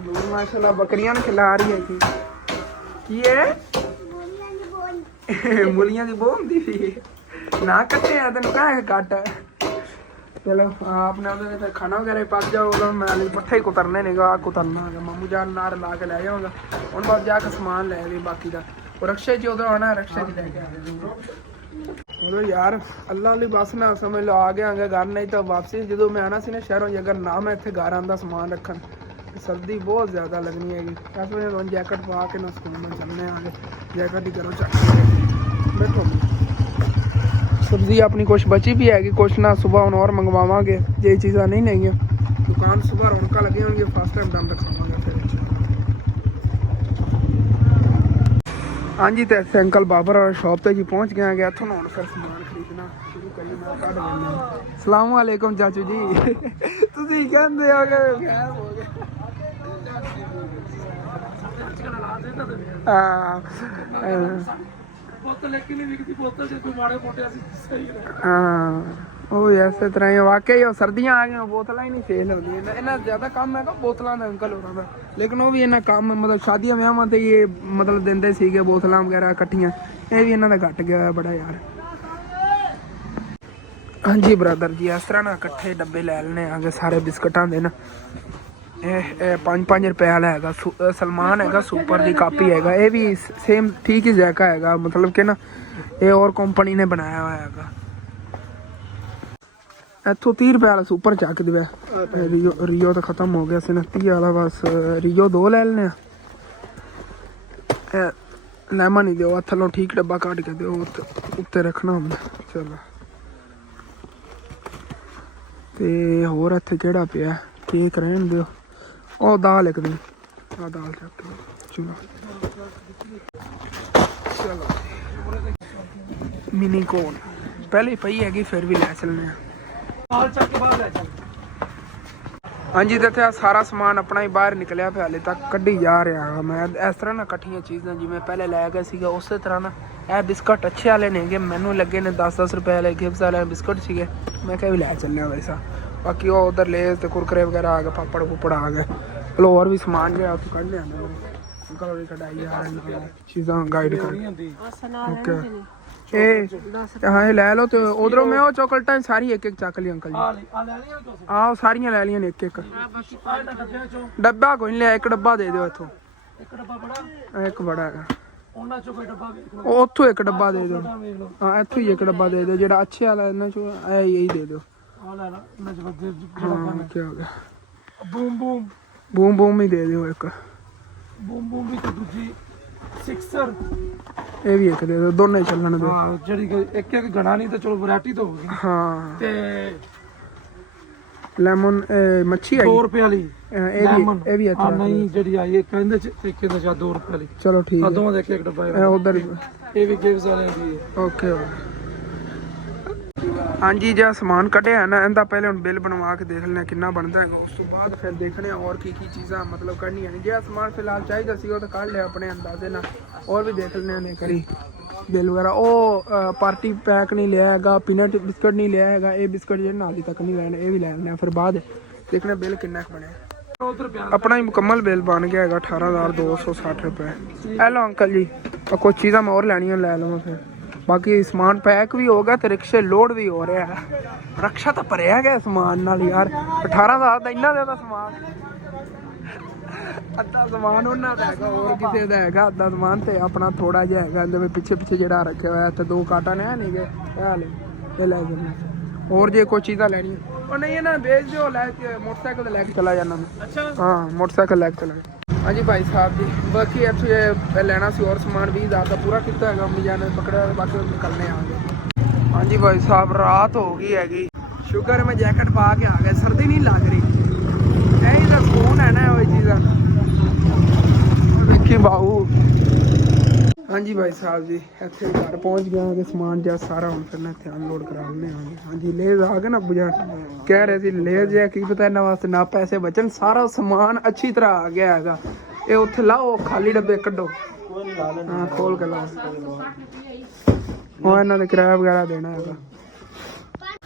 नूर माशाल्लाह बकरियां ने खिला रही है की है मूलियां दी बोल दी थी ना कटे हैं तेन कहा कट। चलो आपने उधर फिर खाना वगैरह पक जाओ, उधर मैं पट्ठे ही कुतरने नहीं गा, कुतरना है मामू जान नार ला के ले जाऊंगा। हूँ बस जाके समान लै गई बाकी का रक्शे च उधर आना, रक्शे च लैके आ। चलो यार अल्लाह वाली बस ना समझ लो आ गया घर, नहीं तो वापसी जो मैं आना सी ना शहरों, अगर ना मैं इतने घर आंदा समान रखन सर्दी बहुत ज़्यादा लगनी हैगी। इस वजह से जैकेट पा के ना स्कूल में चलने आगे, जैकेट ही करो चक बैठो। सब्जी अपनी कुछ बची भी हैगी, कुछ ना सुबह हम और मंगवावांगे, ये चीज़ा नहीं नहीं है। दुकान सुबह रौनक लगी होंगी, फर्स्ट टाइम दम रखावांगे फिर। हाँ जी तो अंकल बाबर और शॉप पे जी पहुँच गए हैं। इतों हूँ फिर समान खरीदना शुरू करिए। मैं कट देना। सलाम वालेकुम चाचू जी। तुसी कहंदे हो कि गायब हो गए। ਉਹ ਇਸੇ ਤਰ੍ਹਾਂ ਹੀ ਵਾਕਈ ਉਹ ਸਰਦੀਆਂ ਆ ਗਈਆਂ, ਬੋਤਲਾਂ ਹੀ ਨਹੀਂ ਸੇਲ ਹੁੰਦੀਆਂ। ਇਹਨਾਂ ਜ਼ਿਆਦਾ ਕੰਮ ਹੈਗਾ ਬੋਤਲਾਂ ਦਾ ਅੰਕਲ ਹੋਰਾਂ ਦਾ, ਲੇਕਿਨ ਉਹ ਵੀ ਇਹਨਾਂ ਕੰਮ ਮਤਲਬ ਸ਼ਾਦੀਆਂ ਵਿਆਹਾਂ ਤੇ ਇਹ ਮਤਲਬ ਦਿੰਦੇ ਸੀਗੇ ਬੋਤਲਾਂ ਵਗੈਰਾ ਇਕੱਠੀਆਂ। ਇਹ ਵੀ ਇਹਨਾਂ ਦਾ ਘਟ ਗਿਆ ਹੋਇਆ ਬੜਾ ਯਾਰ। ਹਾਂਜੀ ਬ੍ਰਦਰ ਜੀ ਇਸ ਤਰ੍ਹਾਂ ਨਾ ਇਕੱਠੇ ਡੱਬੇ ਲੈ ਲੈਣੇ ਆਗੇ ਸਾਰੇ ਬਿਸਕਟਾਂ ਦੇ ਨਾ। ਇਹ 5-5 ਰੁਪਏ ਵਾਲਾ ਹੈਗਾ, ਸਲਮਾਨ ਹੈਗਾ, ਸੁਪਰ ਦੀ ਕਾਪੀ ਹੈਗਾ। ਇਹ ਵੀ ਸੇਮ ਠੀਕ ਹੀ ਜੈਕਾ ਹੈਗਾ, ਮਤਲਬ ਕਿ ਨਾ ਇਹ और ਕੰਪਨੀ ਨੇ ਬਣਾਇਆ ਹੋਇਆ ਹੈਗਾ। ਇੱਥੋਂ 30 ਰੁਪਏ ਵਾਲਾ ਸੁਪਰ ਚੱਕ ਦਿਆ। ਰੀਓ ਤਾਂ ਖਤਮ ਹੋ ਗਿਆ ਸੀ ਨਾ, 30 ਵਾਲਾ ਬਸ ਰੀਓ 2 ਲੈ ਲੈਣੇ ਆ। ਲੈਮਨ ਹੀ ਦਿਓ ਥੱਲੋਂ, ਠੀਕ ਡੱਬਾ ਕੱਢ ਕੇ ਦਿਓ, ਉੱਤੇ ਰੱਖਣਾ ਹੁੰਦਾ। ਚਲੋ ਤੇ ਹੋਰ ਇੱਥੇ ਕਿਹੜਾ ਪਿਆ ਕੇਕ ਰਹਿਣ ਦਿਓ, ਉਹ ਦਾਲ ਇੱਕ ਦਿਨ ਆ ਦਾਲ ਚੱਕ ਕੇ ਚਲੋ। ਚਲੋ ਮਿਨੀ ਕੋਨ ਪਹਿਲੇ ਪਈ ਹੈਗੀ, ਫਿਰ ਵੀ ਲੈ ਚੱਲਣੇ ਆ। ਹਾਂਜੀ ਤੇ ਇੱਥੇ ਸਾਰਾ ਸਮਾਨ ਆਪਣਾ ਹੀ ਬਾਹਰ ਨਿਕਲਿਆ ਪਿਆ, ਹਾਲੇ ਤੱਕ ਕੱਢੀ ਜਾ ਰਿਹਾ ਹਾਂ ਮੈਂ। ਇਸ ਤਰ੍ਹਾਂ ਨਾ ਇਕੱਠੀਆਂ ਚੀਜ਼ਾਂ ਜਿਵੇਂ ਪਹਿਲੇ ਲੈ ਗਿਆ ਸੀਗਾ ਉਸੇ ਤਰ੍ਹਾਂ ਨਾ ਇਹ ਬਿਸਕਟ ਅੱਛੇ ਵਾਲੇ ਨੇਗੇ, ਮੈਨੂੰ ਲੱਗੇ ਨੇ 10-10 ਰੁਪਏ ਵਾਲੇ ਗਿਫਟ ਵਾਲੇ ਬਿਸਕਟ ਸੀਗੇ, ਮੈਂ ਕਿਹਾ ਵੀ ਲੈ ਚੱਲਿਆ ਵੈਸਾ। ਬਾਕੀ ਉਹ ਉਧਰ ਲੇਜ਼ ਤੇ ਕੁਰਕਰੇ ਵਗੈਰਾ ਆ ਗਏ, ਪਾਪੜ ਪੁਪੜ ਆ ਗਏ। ਚਲੋ ਹੋਰ ਵੀ ਸਮਾਨ ਜਿਹੜਾ ਉੱਥੋਂ ਕੱਢ ਲਿਆ ਅੰਕਲ ਹੋਰੀ ਕਢਾਈ ਆ ਰਹੇ ਚੀਜ਼ਾਂ ਗਾਈਡ ਕਰ। ਓਕੇ ਇਹ ਲੈ ਲਓ ਤੇ ਉਧਰੋਂ ਮੈਂ ਉਹ ਚੋਕਲੇਟਾਂ ਸਾਰੀ ਇੱਕ ਇੱਕ ਚੱਕ ਲਈ ਅੰਕਲ ਜੀ। ਆਹ ਸਾਰੀਆਂ ਲੈ ਲਈਆਂ ਨੇ ਇੱਕ ਇੱਕ। ਡੱਬਾ ਕੋਈ ਨਹੀਂ ਲਿਆ, ਇੱਕ ਡੱਬਾ ਦੇ ਦਿਓ ਇੱਥੋਂ। ਇੱਕ ਬੜਾ ਹੈਗਾ, ਉਹ ਉੱਥੋਂ ਇੱਕ ਡੱਬਾ ਦੇ ਦਿਓ। ਹਾਂ ਇੱਥੋਂ ਹੀ ਇੱਕ ਡੱਬਾ ਦੇ ਦਿਓ, ਜਿਹੜਾ ਅੱਛੇ ਵਾਲਾ ਇਹਨਾਂ ਚੋਂ ਇਹੀ ਦੇ ਦਿਓ। ਹਾਂ ਕੀ ਹੋ ਗਿਆ, ਬੂਮ ਬੂਮ ਹੀ ਦੇ ਦਿਓ ਇੱਕ। ਬੂਮ ਬੂਮ ਵੀ ਤੇ ਦੂਜੀ ਸਿਕਸਰ ਇਹ ਵੀ ਇੱਕ ਦੇ ਦਿਓ, ਦੋਨੇ ਚੱਲਣ ਦਿਓ। ਹਾਂ ਜਿਹੜੀ ਇੱਕ ਇੱਕ ਗਣਾ ਨਹੀਂ ਤਾਂ ਚਲੋ ਵੈਰਾਈਟੀ ਤਾਂ ਹੋਊਗੀ। ਹਾਂ ਤੇ ਲੈਮਨ ਮੱਛੀ ਆਈ 2 ਰੁਪਏ ਵਾਲੀ, ਇਹ ਵੀ ਅੱਛਾ ਨਹੀਂ ਜਿਹੜੀ ਆਈ ਇੱਕ ਇਹਦੇ ਚ ਇੱਕ ਇਹਦੇ ਚ 2 ਰੁਪਏ ਵਾਲੀ। ਚਲੋ ਠੀਕ ਹੈ, ਦੋਵਾਂ ਦੇ ਇੱਕ ਇੱਕ ਡੱਬਾ ਹੈ। ਉਧਰ ਇਹ ਵੀ ਗਿਵਸ ਵਾਲਿਆਂ ਦੀ ਹੈ। ਓਕੇ ਹਾਂਜੀ ਜਿਹੜਾ ਸਮਾਨ ਕੱਢਿਆ ਨਾ ਇਹਦਾ ਪਹਿਲੇ ਹੁਣ ਬਿੱਲ ਬਣਵਾ ਕੇ ਦੇਖ ਲੈਣਾ ਕਿੰਨਾ ਬਣਦਾ ਹੈਗਾ, ਉਸ ਤੋਂ ਬਾਅਦ ਫਿਰ ਦੇਖਣੇ ਹੋਰ ਕੀ ਚੀਜ਼ਾਂ ਮਤਲਬ ਕੱਢਣੀਆਂ ਨੇ। ਜਿਹੜਾ ਸਮਾਨ ਫਿਲਹਾਲ ਚਾਹੀਦਾ ਸੀ ਉਹ ਤਾਂ ਕੱਢ ਲਿਆ ਆਪਣੇ ਅੰਦਾਜ਼ੇ ਨਾਲ, ਹੋਰ ਵੀ ਦੇਖ ਲੈਣੇ ਨੇ ਕਰੀ ਬਿੱਲ ਵਗੈਰਾ। ਉਹ ਪਾਰਟੀ ਪੈਕ ਨਹੀਂ ਲਿਆ ਹੈਗਾ, ਪੀਨਟ ਬਿਸਕਟ ਨਹੀਂ ਲਿਆ ਹੈਗਾ, ਇਹ ਬਿਸਕਟ ਜਿਹੜੇ ਨਾਲ ਹੀ ਤੱਕ ਨਹੀਂ ਲੈਣੇ, ਇਹ ਵੀ ਲੈ ਲੈਣੇ। ਫਿਰ ਬਾਅਦ ਦੇਖਣਾ ਬਿੱਲ ਕਿੰਨਾ ਕੁ ਬਣਿਆ। ਆਪਣਾ ਹੀ ਮੁਕੰਮਲ ਬਿੱਲ ਬਣ ਗਿਆ ਹੈਗਾ 18,260 ਰੁਪਏ। ਇਹ ਲਓ ਅੰਕਲ ਜੀ, ਕੁਛ ਚੀਜ਼ਾਂ ਮੈਂ ਹੋਰ ਲੈਣੀਆਂ ਲੈ ਲਵਾਂ ਫਿਰ। ਬਾਕੀ ਸਮਾਨ ਪੈਕ ਵੀ ਹੋ ਗਿਆ ਤੇ ਰਿਕਸ਼ੇ ਲੋਡ ਵੀ ਹੋ ਰਿਹਾ ਹੈ। ਰਕਸ਼ਾ ਤਾਂ ਭਰਿਆ ਗਿਆ ਸਮਾਨ ਨਾਲ ਯਾਰ। 18,000 ਦਾ ਇੰਨਾ ਜ਼ਿਆਦਾ ਸਮਾਨ, ਅੱਧਾ ਸਮਾਨ ਉਹਨਾਂ ਦਾ ਹੈਗਾ, ਹੋਰ ਕਿਸੇ ਦਾ ਹੈਗਾ ਅੱਧਾ ਸਮਾਨ, ਤੇ ਆਪਣਾ ਥੋੜਾ ਜਿਹਾ ਹੈਗਾ ਇਹਦੇ ਵਿੱਚ ਪਿੱਛੇ ਜਿਹੜਾ ਰੱਖਿਆ ਹੋਇਆ। ਤੇ 2 ਕਾਟਨ ਹੈ ਨਹੀਂ ਗੇ, ਇਹ ਲੈ ਜਾਣਾ। ਹੋਰ ਜੇ ਕੋਈ ਚੀਜ਼ਾਂ ਲੈਣੀਆਂ ਉਹ ਨਹੀਂ ਇਹਨਾਂ ਨੂੰ ਭੇਜ ਦਿਓ, ਲੈ ਕੇ ਮੋਟਰਸਾਈਕਲ ਤੇ ਲੈ ਕੇ ਚਲਾ ਜਾਣਾ ਮੈਂ। ਅੱਛਾ ਹਾਂ ਮੋਟਰਸਾਈਕਲ ਲੈ ਕੇ ਚਲਾ। ਹਾਂਜੀ ਭਾਈ ਸਾਹਿਬ ਜੀ, ਬਾਕੀ ਇੱਥੇ ਲੈਣਾ ਸੀ ਹੋਰ ਸਮਾਨ 20,000 ਦਾ ਪੂਰਾ ਕੀਤਾ ਹੈਗਾ, ਮੀਆਂ ਨੇ ਪਕੜਿਆ, ਬਾਕੀ ਨਿਕਲਣੇ ਆਗੇ। ਹਾਂਜੀ ਭਾਈ ਸਾਹਿਬ ਰਾਤ ਹੋ ਗਈ ਹੈਗੀ, ਸ਼ੁਕਰ ਮੈਂ ਜੈਕਟ ਪਾ ਕੇ ਆ ਗਿਆ, ਸਰਦੀ ਨਹੀਂ ਲੱਗ ਰਹੀ। ਹਾਂਜੀ ਭਾਈ ਸਾਹਿਬ ਜੀ ਇੱਥੇ ਘਰ ਪਹੁੰਚ ਗਿਆ ਕਿ ਸਮਾਨ ਜਿਹਾ ਸਾਰਾ ਹੁਣ ਫਿਰ ਨਾ ਇੱਥੇ ਅਨਲੋਡ ਕਰਾ ਲੈਣੇ ਆਂਗੇ। ਹਾਂਜੀ ਲੇਜ਼ ਆ ਗਏ ਨਾ ਬੁਝਾ ਕਹਿ ਰਹੇ ਸੀ ਲੇਜ਼ ਹੈ ਕੀ ਪਤਾ ਇਹਨਾਂ ਵਾਸਤੇ ਨਾ ਪੈਸੇ ਬਚਣ। ਸਾਰਾ ਸਮਾਨ ਅੱਛੀ ਤਰ੍ਹਾਂ ਆ ਗਿਆ ਹੈਗਾ। ਇਹ ਉੱਥੇ ਲਾਓ ਖਾਲੀ ਡੱਬੇ ਕੱਢੋ। ਕੋਈ ਨਹੀਂ ਲਾ ਲੈਂਦੇ ਹਾਂ ਖੋਲ ਕੇ ਲਾਓ। ਉਹ ਇਹਨਾਂ ਦੇ ਕਿਰਾਇਆ ਵਗੈਰਾ ਦੇਣਾ ਹੈਗਾ।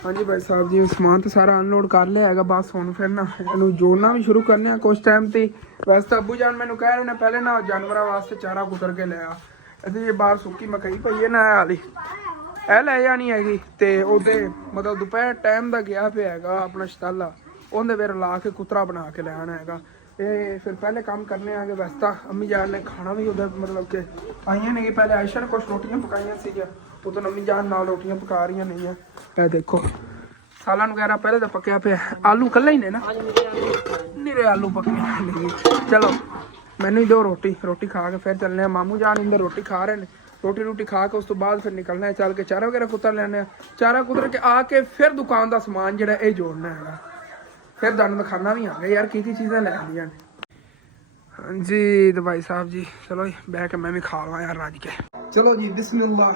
ਹਾਂਜੀ ਭਾਈ ਸਾਹਿਬ ਜੀ ਸਮਾਨ ਤਾਂ ਸਾਰਾ ਅਨਲੋਡ ਕਰ ਲਿਆ ਹੈਗਾ। ਬਸ ਹੁਣ ਫਿਰ ਨਾ ਇਹਨੂੰ ਜੋੜਨਾ ਵੀ ਸ਼ੁਰੂ ਕਰਨੇ ਆ ਕੁਛ ਟਾਈਮ ਤੇ। ਵੈਸੇ ਤਾਂ ਅੱਬੂ ਜਾਨ ਮੈਨੂੰ ਕਹਿ ਰਹੇ ਨੇ ਪਹਿਲੇ ਨਾ ਜਾਨਵਰਾਂ ਵਾਸਤੇ ਚਾਰਾ ਕੁਤਰ ਕੇ ਲਿਆ। ਅਸੀਂ ਬਾਹਰ ਸੁੱਕੀ ਮਕਈ ਪਈ ਹੈ ਨਾ ਵਾਲੀ ਇਹ ਲੈ ਜਾਣੀ ਹੈਗੀ। ਤੇ ਉਹਦੇ ਮਤਲਬ ਦੁਪਹਿਰ ਟਾਈਮ ਦਾ ਗਿਆ ਪਿਆ ਹੈਗਾ ਆਪਣਾ ਸ਼ਤਾਲਾ ਉਹਦੇ ਫਿਰ ਲਾ ਕੇ ਕੁਤਰਾ ਬਣਾ ਕੇ ਲੈ ਆਉਣਾ ਹੈਗਾ। ਇਹ ਫਿਰ ਪਹਿਲੇ ਕੰਮ ਕਰਨੇ ਆਗੇ। ਵੈਸੇ ਤਾਂ ਅੰਮੀ ਜਾਨ ਨੇ ਖਾਣਾ ਵੀ ਉਹਦਾ ਮਤਲਬ ਕਿ ਆਈਆਂ ਨੇ ਪਹਿਲੇ ਆਇਸ਼ਾ ਨੇ ਕੁਛ ਰੋਟੀਆਂ ਪਕਾਈਆਂ ਸੀਗੀਆਂ। ਉਦੋਂ ਅੰਮੀ ਜਾਨ ਨਾਲ ਰੋਟੀਆਂ ਪਕਾ ਰਹੀਆਂ ਨਹੀਂ ਆ। ਇਹ ਦੇਖੋ ਸਾਲਨ ਵਗੈਰਾ ਪਹਿਲੇ ਤਾਂ ਪੱਕਿਆ ਪਿਆ। ਆਲੂ ਕੱਲਾ ਹੀ ਨੇ ਨਾ ਨਿਰੇ ਆਲੂ ਪੱਕੇ ਨਹੀਂ। ਚਲੋ ਮੈਨੂੰ ਹੀ ਦਿਓ ਰੋਟੀ ਖਾ ਕੇ ਫਿਰ ਚੱਲਨੇ ਆ। ਮਾਮੂ ਜਾਨ ਇੰਦਰ ਰੋਟੀ ਖਾ ਰਹੇ ਨੇ। ਰੋਟੀ ਖਾ ਕੇ ਉਸ ਤੋਂ ਬਾਅਦ ਫਿਰ ਨਿਕਲਣਾ ਹੈ ਚੱਲ ਕੇ ਚਾਰਾ ਵਗੈਰਾ ਕੁਤਰ ਲੈਣੇ ਆ। ਚਾਰਾ ਕੁਤਰ ਕੇ ਆ ਕੇ ਫਿਰ ਦੁਕਾਨ ਦਾ ਸਮਾਨ ਜਿਹੜਾ ਇਹ ਜੋੜਨਾ ਹੈਗਾ। ਫਿਰ ਦੰਦ ਦਿਖਾਣਾ ਵੀ ਆਂਗੇ ਯਾਰ ਕੀ ਚੀਜ਼ਾਂ ਲੈ ਆਉਂਦੀਆਂ ਨੇ। ਹਾਂਜੀ ਤੇ ਭਾਈ ਸਾਹਿਬ ਜੀ ਚਲੋ ਜੀ ਬਹਿ ਕੇ ਮੈਂ ਵੀ ਖਾ ਲਵਾਂ ਯਾਰ ਰੱਜ ਕੇ। ਚਲੋ ਜੀ ਬਿਸਮਿਲ੍ਲਾ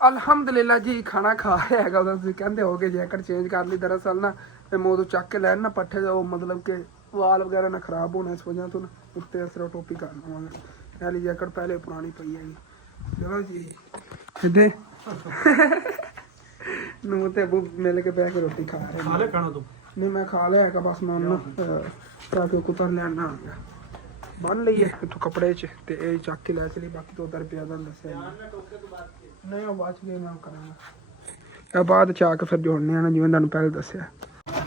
ਅਲਹਮਦੁਲਿਲਾ ਜੀ ਖਾਣਾ ਖਾ ਰਿਹਾ ਹੈਗਾ। ਉਦੋਂ ਤੁਸੀਂ ਕਹਿੰਦੇ ਹੋਗੇ ਜੈਕਟ ਚੇਂਜ ਕਰ ਲਈ। ਦਰਅਸਲ ਨਾ ਮੈਂ ਮੋਦੋਂ ਚੱਕ ਕੇ ਲੈਣ ਨਾ ਪੱਠੇ ਦਾ ਉਹ ਮਤਲਬ ਕਿ ਵਾਲ ਵਗੈਰਾ ਨਾ ਖਰਾਬ ਹੋਣਾ ਇਸ ਵਜ੍ਹਾ ਤੋਂ ਨਾ ਉੱਤੇ ਅਸਰ ਟੋਪੀ ਕਰ ਲਵਾਂਗਾ। ਇਹ ਲਈ ਜੈਕਟ ਪਹਿਲੇ ਪੁਰਾਣੀ ਪਈ ਹੈਗੀ। ਚਲੋ ਜੀ ਇੱਥੇ ਨੂੰ ਤੇ ਅੱਬੂ ਮਿਲ ਕੇ ਬਹਿ ਕੇ ਰੋਟੀ ਖਾ ਰਹੇ। ਖਾ ਲੈ ਖਾਣਾ ਤੂੰ ਨਹੀਂ ਮੈਂ ਖਾ ਲਿਆ ਹੈਗਾ। ਬਸ ਮੈਂ ਉਹਨੂੰ ਤਾਂ ਕਿ ਕੁਤਰ ਲੈਣਾ ਆ ਗਿਆ ਬੰਨ ਲਈ ਹੈ ਇੱਥੋਂ ਕੱਪੜੇ 'ਚ ਤੇ ਇਹ ਚੱਕ ਕੇ ਲੈ ਚਲੀ। ਬਾਕੀ ਤੋਂ 2 ਰੁਪਇਆ ਦਾ ਦੱਸਿਆ ਨਹੀਂ ਉਹ ਬਚ ਗਏ ਮੈਂ ਕਰਾਂਗਾ। ਇਹ ਬਾਅਦ 'ਚ ਆ ਕੇ ਫਿਰ ਜੋੜਨੇ ਆ ਨਾ ਜਿਵੇਂ ਤੁਹਾਨੂੰ ਪਹਿਲੇ ਦੱਸਿਆ।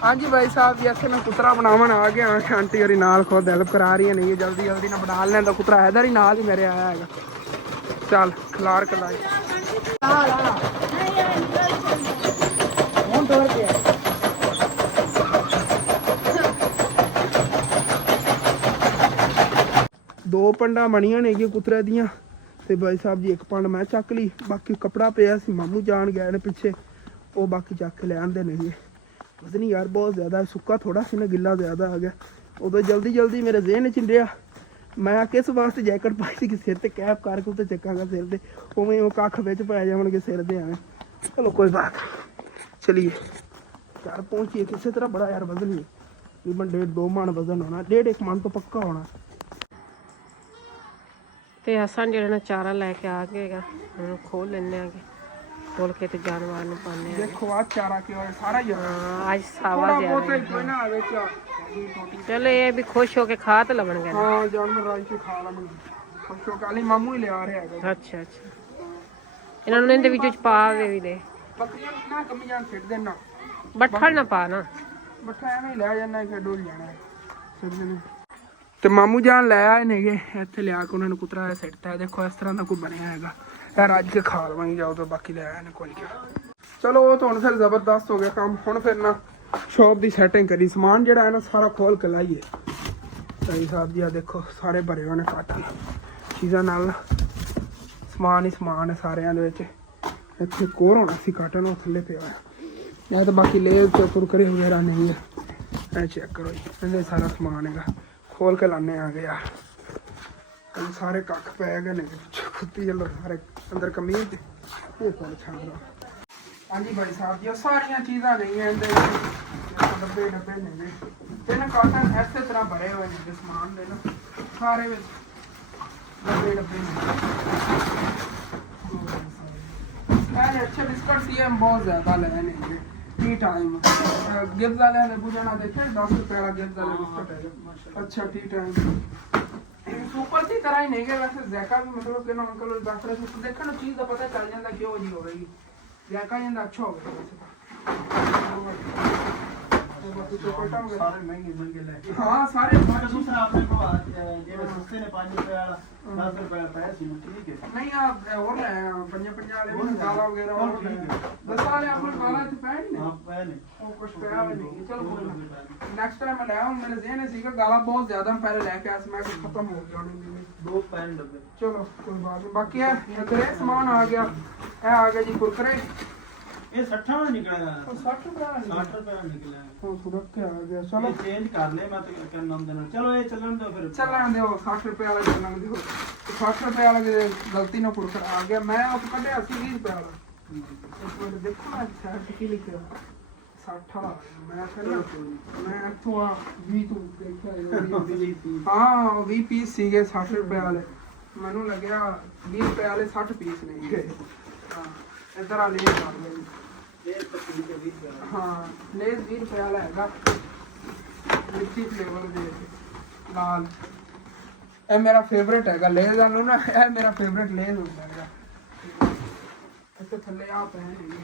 ਹਾਂਜੀ ਭਾਈ ਸਾਹਿਬ ਜੀ ਇੱਥੇ ਮੈਂ ਕੁਤਰਾ ਬਣਾਉਣ ਆ ਗਿਆ। ਆਂਟੀ ਹੋਰੀ ਨਾਲ ਖੁਦ ਹੈਲਪ ਕਰਾ ਰਹੀ ਨਹੀਂ ਜਲਦੀ ਨਾਲ ਬਣਾ ਲੈਂਦਾ ਕੁਤਰਾ ਇਧਰ ਹੀ ਨਾਲ ਹੀ ਮੇਰੇ ਆਇਆ ਹੈਗਾ। ਚੱਲ ਖਿਲਾਰ ਕਲਾਈ ਹੁਣ ਤੋੜ ਕੇ ਦੋ ਪੰਡਾਂ ਬਣੀਆਂ ਨੇ ਕੁਤਰੇ ਦੀਆਂ ਤੇ ਭਾਈ ਸਾਹਿਬ ਜੀ ਇੱਕ ਪੰਡ ਮੈਂ ਚੱਕ ਲਈ। ਬਾਕੀ ਕੱਪੜਾ ਪਿਆ ਸੀ ਮਾਮੂ ਜਾਣ ਗਏ ਨੇ ਪਿੱਛੇ ਉਹ ਬਾਕੀ ਚੱਕ ਕੇ ਲੈ ਆਂਦੇ ਨੇ। ਪਤਾ ਨਹੀਂ ਯਾਰ ਬਹੁਤ ਜ਼ਿਆਦਾ ਸੁੱਕਾ ਥੋੜਾ ਸੀ ਨਾ ਗਿੱਲਾ ਜ਼ਿਆਦਾ ਆ ਗਿਆ। ਉਦੋਂ ਜਲਦੀ ਮੇਰੇ ਜ਼ਿਹਨ 'ਚ ਰਿਹਾ ਮੈਂ ਕਿਸ ਵਾਸਤੇ ਜੈਕਟ ਪਾਈ ਸੀ ਕਿ ਸਿਰ ਤੇ ਕੈਪ ਕਰਕੇ ਉੱਤੇ ਚੱਕਾਂਗਾ ਸਿਰ ਤੇ ਉਵੇਂ ਉਹ ਕੱਖ ਵਿੱਚ ਪੈ ਜਾਵਣਗੇ ਸਿਰ ਦੇ ਐਵੇਂ। ਚਲੋ ਕੋਈ ਬਾਤ ਚਲੀਏ ਘਰ ਪਹੁੰਚੀਏ। ਕਿਸੇ ਤਰ੍ਹਾਂ ਬੜਾ ਯਾਰ ਵਜ਼ਨ ਹੀ ਤਕਰੀਬਨ 1.5-2 ਮਣ ਵਜ਼ਨ ਹੋਣਾ। 1.5 ਮਣ ਤੋਂ ਪੱਕਾ ਹੋਣਾ। ਤੇ ਹਸਨ ਜਿਹੜੇ ਨਾ ਚਾਰਾ ਲੈ ਕੇ ਆ ਗਏਗਾ ਹੁਣ ਖੋਲ ਲੈਣੇ ਆਗੇ। ਖੋਲ ਕੇ ਤੇ ਜਾਨਵਰ ਨੂੰ ਪਾਣੇ ਆ। ਦੇਖੋ ਆ ਚਾਰਾ ਕਿ ਸਾਰਾ ਹੀ ਅੱਜ ਸਾਵਾ ਜਿਆਦਾ ਕੋਈ ਨਾ ਵਿੱਚ ਚਲੋ ਇਹ ਵੀ ਖੁਸ਼ ਹੋ ਕੇ ਖਾ ਤੇ ਲਵਣਗੇ। ਹਾਂ ਜਾਨਵਰ ਰਾਜ ਕੇ ਖਾ ਲਵਾਂਗੇ। ਖੁਸ਼ ਹੋ ਕੇ ਆਲੀ ਮਾਮੂ ਹੀ ਲਿਆ ਰਿਹਾ ਹੈਗਾ। ਅੱਛਾ ਇਹਨਾਂ ਨੂੰ ਇਹਦੇ ਵਿੱਚ ਪਾ ਵੀ ਦੇ। ਬੱਕਰੀਆਂ ਨਾ ਕਮੀ ਜਾਣ ਛੱਡ ਦੇਣਾ ਬੱਠਲ ਨਾ ਪਾ ਨਾ ਬੱਠਾ ਐਵੇਂ ਹੀ ਲੈ ਜਾਣਾ ਕਿ ਡੋਲ ਜਾਣਾ ਸਿੱਧੇ ਨੂੰ। ਤੇ ਮਾਮੂ ਜਾਨ ਲੈ ਆਏ ਨੇਗੇ ਇੱਥੇ ਲਿਆ ਕੇ ਉਹਨਾਂ ਨੂੰ ਕੁਤਰਾ ਸਿੱਟਤਾ। ਦੇਖੋ ਇਸ ਤਰ੍ਹਾਂ ਦਾ ਕੋਈ ਬਣਿਆ ਹੈਗਾ। ਇਹ ਰੱਜ ਕੇ ਖਾ ਲਵਾਂਗੇ ਜਾਓ ਤਾਂ ਬਾਕੀ ਲੈ ਆਏ ਨੇ ਕੋਈ ਨਹੀਂ। ਚਲੋ ਉਹ ਤਾਂ ਹੁਣ ਫਿਰ ਜ਼ਬਰਦਸਤ ਹੋ ਗਿਆ ਕੰਮ। ਹੁਣ ਫਿਰ ਨਾ ਸ਼ੌਪ ਦੀ ਸੈਟਿੰਗ ਕਰੀ ਸਮਾਨ ਜਿਹੜਾ ਹੈ ਨਾ ਸਾਰਾ ਖੋਲ ਕੇ ਲਾਈਏ। ਭਾਈ ਸਾਹਿਬ ਜੀ ਆ ਦੇਖੋ ਸਾਰੇ ਭਰੇ ਹੋਏ ਨੇ ਕੱਟ ਕੇ ਚੀਜ਼ਾਂ ਨਾਲ। ਸਮਾਨ ਹੀ ਸਮਾਨ ਹੈ ਸਾਰਿਆਂ ਦੇ ਵਿੱਚ। ਇੱਥੇ ਕੋਰ ਹੋਣਾ ਸੀ ਕਾਟਨ ਉਹ ਥੱਲੇ ਪਿਆ ਹੋਇਆ। ਇਹ ਤਾਂ ਬਾਕੀ ਲੇਜ਼ ਤੇ ਕੁਰਕਰੇ ਵਗੈਰਾ ਨਹੀਂ ਹੈ। ਇਹ ਚੈੱਕ ਕਰੋ ਜੀ ਇਹਦੇ ਸਾਰਾ ਸਮਾਨ ਹੈਗਾ। ਖੋਲ ਕੇ ਲਾਣੇ ਆ ਗਏ ਯਾਰ। ਸਾਰੇ ਕੱਖ ਪੈ ਗਏ ਨੇ ਖੁੱਤੀ ਚੱਲੋ ਸਾਰੇ ਅੰਦਰ ਕਮੀਜ਼ ਇਹ ਕੋਲ ਛੱਡ ਲਓ। ਹਾਂਜੀ ਭਾਈ ਸਾਹਿਬ ਜੀ ਉਹ ਸਾਰੀਆਂ ਚੀਜ਼ਾਂ ਨਹੀਂ ਇਹਦੇ ਡੱਬੇ ਨੇ ਤਿੰਨ ਕਾਟਨ ਇਸੇ ਤਰ੍ਹਾਂ ਭਰੇ ਹੋਏ ਨੇ ਸਮਾਨ ਦੇ ਨਾ ਸਾਰੇ ਵਿੱਚ ਡੱਬੇ ਨੇ। ਇਹ ਅੱਛੇ ਬਿਸਕਟ ਸੀ ਬਹੁਤ ਜ਼ਿਆਦਾ ਲੈ ਨੇ ਟੀ ਟਾਈਮ ਗਿਫਟ ਵਾਲਿਆਂ ਨੇ ਪੁੱਛਣਾ ਦੇਖਿਆ 10 ਰੁਪਏ ਵਾਲਾ ਗਿਫਟ ਵਾਲਾ ਬਿਸਕਟ ਹੈ। ਅੱਛਾ ਟੀ ਟਾਈਮ ਸੁਪਰ ਦੀ ਤਰ੍ਹਾਂ ਹੀ ਨਹੀਂ ਗਏ ਵੈਸੇ ਜ਼ੈਕਾ ਵੀ ਮਤਲਬ ਕਿ ਨਾ ਅੰਕਲ ਦੱਸ ਰਹੇ ਸੀ ਦੇਖਣ ਨੂੰ ਚੀਜ਼ ਦਾ ਪਤਾ ਚੱਲ ਜਾਂਦਾ ਕਿਹੋ ਜਿਹੀ ਹੋਵੇਗੀ। ਜ਼ੈਕਾ ਜਾਂਦਾ ਅੱਛਾ ਹੋਵੇਗਾ ਵੈਸੇ ਸਾਰੇ ਮਹਿੰਗੇ ਲੈ ਕੇ। ਹਾਂ ਸਾਰੇ ਦੂਸਰਾ ਆਪਣੇ ਕੋਲ ਜਿਹੜੇ ਸਸਤੇ ਨੇ 5 ਰੁਪਏ ਵਾਲਾ 10 ਰੁਪਏ ਦਾ ਪਾਇਆ ਸੀ ਠੀਕ ਹੈ। ਨਹੀਂ ਆ ਹੋਰ ਲੈ 50 ਵਾਲੇ ਵੀ ਗਾਲਾ ਵਗੈਰਾ ਹੋਰ ਲੈ 10 ਵਾਲੇ ਆਪਣੇ ਗਾਲਾ ਇੱਥੇ ਪੈ ਨਹੀਂ ਹਾਂ ਪਾਇਆ ਨਹੀਂ ਉਹ ਕੁਝ ਪਿਆ ਹੋਇਆ ਨਹੀਂ। ਚਲੋ ਕੋਈ ਨਾ ਨੈਕਸਟ ਟਾਈਮ ਮੈਂ ਲੈ ਆਉਂ। ਮੇਰੇ ਜ਼ਿਹਨ ਸੀਗਾ ਗਾਲਾ ਬਹੁਤ ਜ਼ਿਆਦਾ ਪਹਿਲੇ ਲੈ ਕੇ ਆਇਆ ਸੀ ਮੈਂ ਕੁਝ ਖਤਮ ਹੋ ਗਿਆ ਉਹਨੇ 2 ਪੈਨ ਡੱਬੇ। ਚਲੋ ਕੋਈ ਬਾਤ ਨਹੀਂ। ਬਾਕੀ ਇਹ ਸਮਾਨ ਆ ਗਿਆ। ਇਹ ਆ ਗਿਆ ਜੀ ਕੁਰਕਰੇ ਇਹ 60 ਦਾ ਨਿਕਲਿਆ ਉਹ 60 ਰੁਪਏ 60 ਰੁਪਏ ਦਾ ਨਿਕਲਿਆ ਉਹ ਥੋੜਾ ਕਿ ਆ ਗਿਆ ਚਲੋ ਚੇਂਜ ਕਰ ਲੈ ਮੈਂ ਤੇ ਕਰਨਾ ਹੁੰਦਾ ਚਲੋ ਇਹ ਚੱਲਣ ਦਿਓ ਫਿਰ ਚੱਲਣ ਦਿਓ 60 ਰੁਪਏ ਵਾਲਾ ਚੱਲਣ ਦਿਓ 60 ਰੁਪਏ ਵਾਲਾ ਜੇ ਗਲਤੀ ਨਾਲ ਕੁਰਕਰ ਆ ਗਿਆ ਮੈਂ ਉਹ ਕੱਢਿਆ ਸੀ 20 ਰੁਪਏ ਵਾਲਾ ਇੱਕ ਮਿੰਟ ਦੇਖੋ ਨਾ ਸਾਈਡ ਕੀ ਲਿਖਿਆ 60 ਵਾਲਾ ਮੈਂ ਕਹਿੰਦਾ ਮੈਂ ਇੱਥੋਂ ਆ 20 ਤੋਂ ਦੇਖਿਆ ਹਾਂ 20 ਪੀਸ ਸੀਗੇ 60 ਰੁਪਏ ਵਾਲੇ ਮੈਨੂੰ ਲੱਗਿਆ 20 ਰੁਪਏ ਵਾਲੇ 60 ਪੀਸ ਨਹੀਂ ਹਾਂ ਇੱਧਰ ਆ ਲੈ ਕਰ ਲਈ ਹਾਂ ਲੇਜ਼ 20 ਰੁਪਏ ਵਾਲਾ ਹੈਗਾ ਮਿੱਠੀ ਫਲੇਵਰ ਦੇ ਲਾਲ ਇਹ ਮੇਰਾ ਫੇਵਰੇਟ ਹੈਗਾ ਲੇਜ਼ ਵਾਲੂ ਨਾ ਇਹ ਮੇਰਾ ਫੇਵਰੇਟ ਲੇਜ਼ ਹੁੰਦਾ ਹੈਗਾ ਇੱਥੇ ਥੱਲੇ ਆ ਪਏ ਨੇ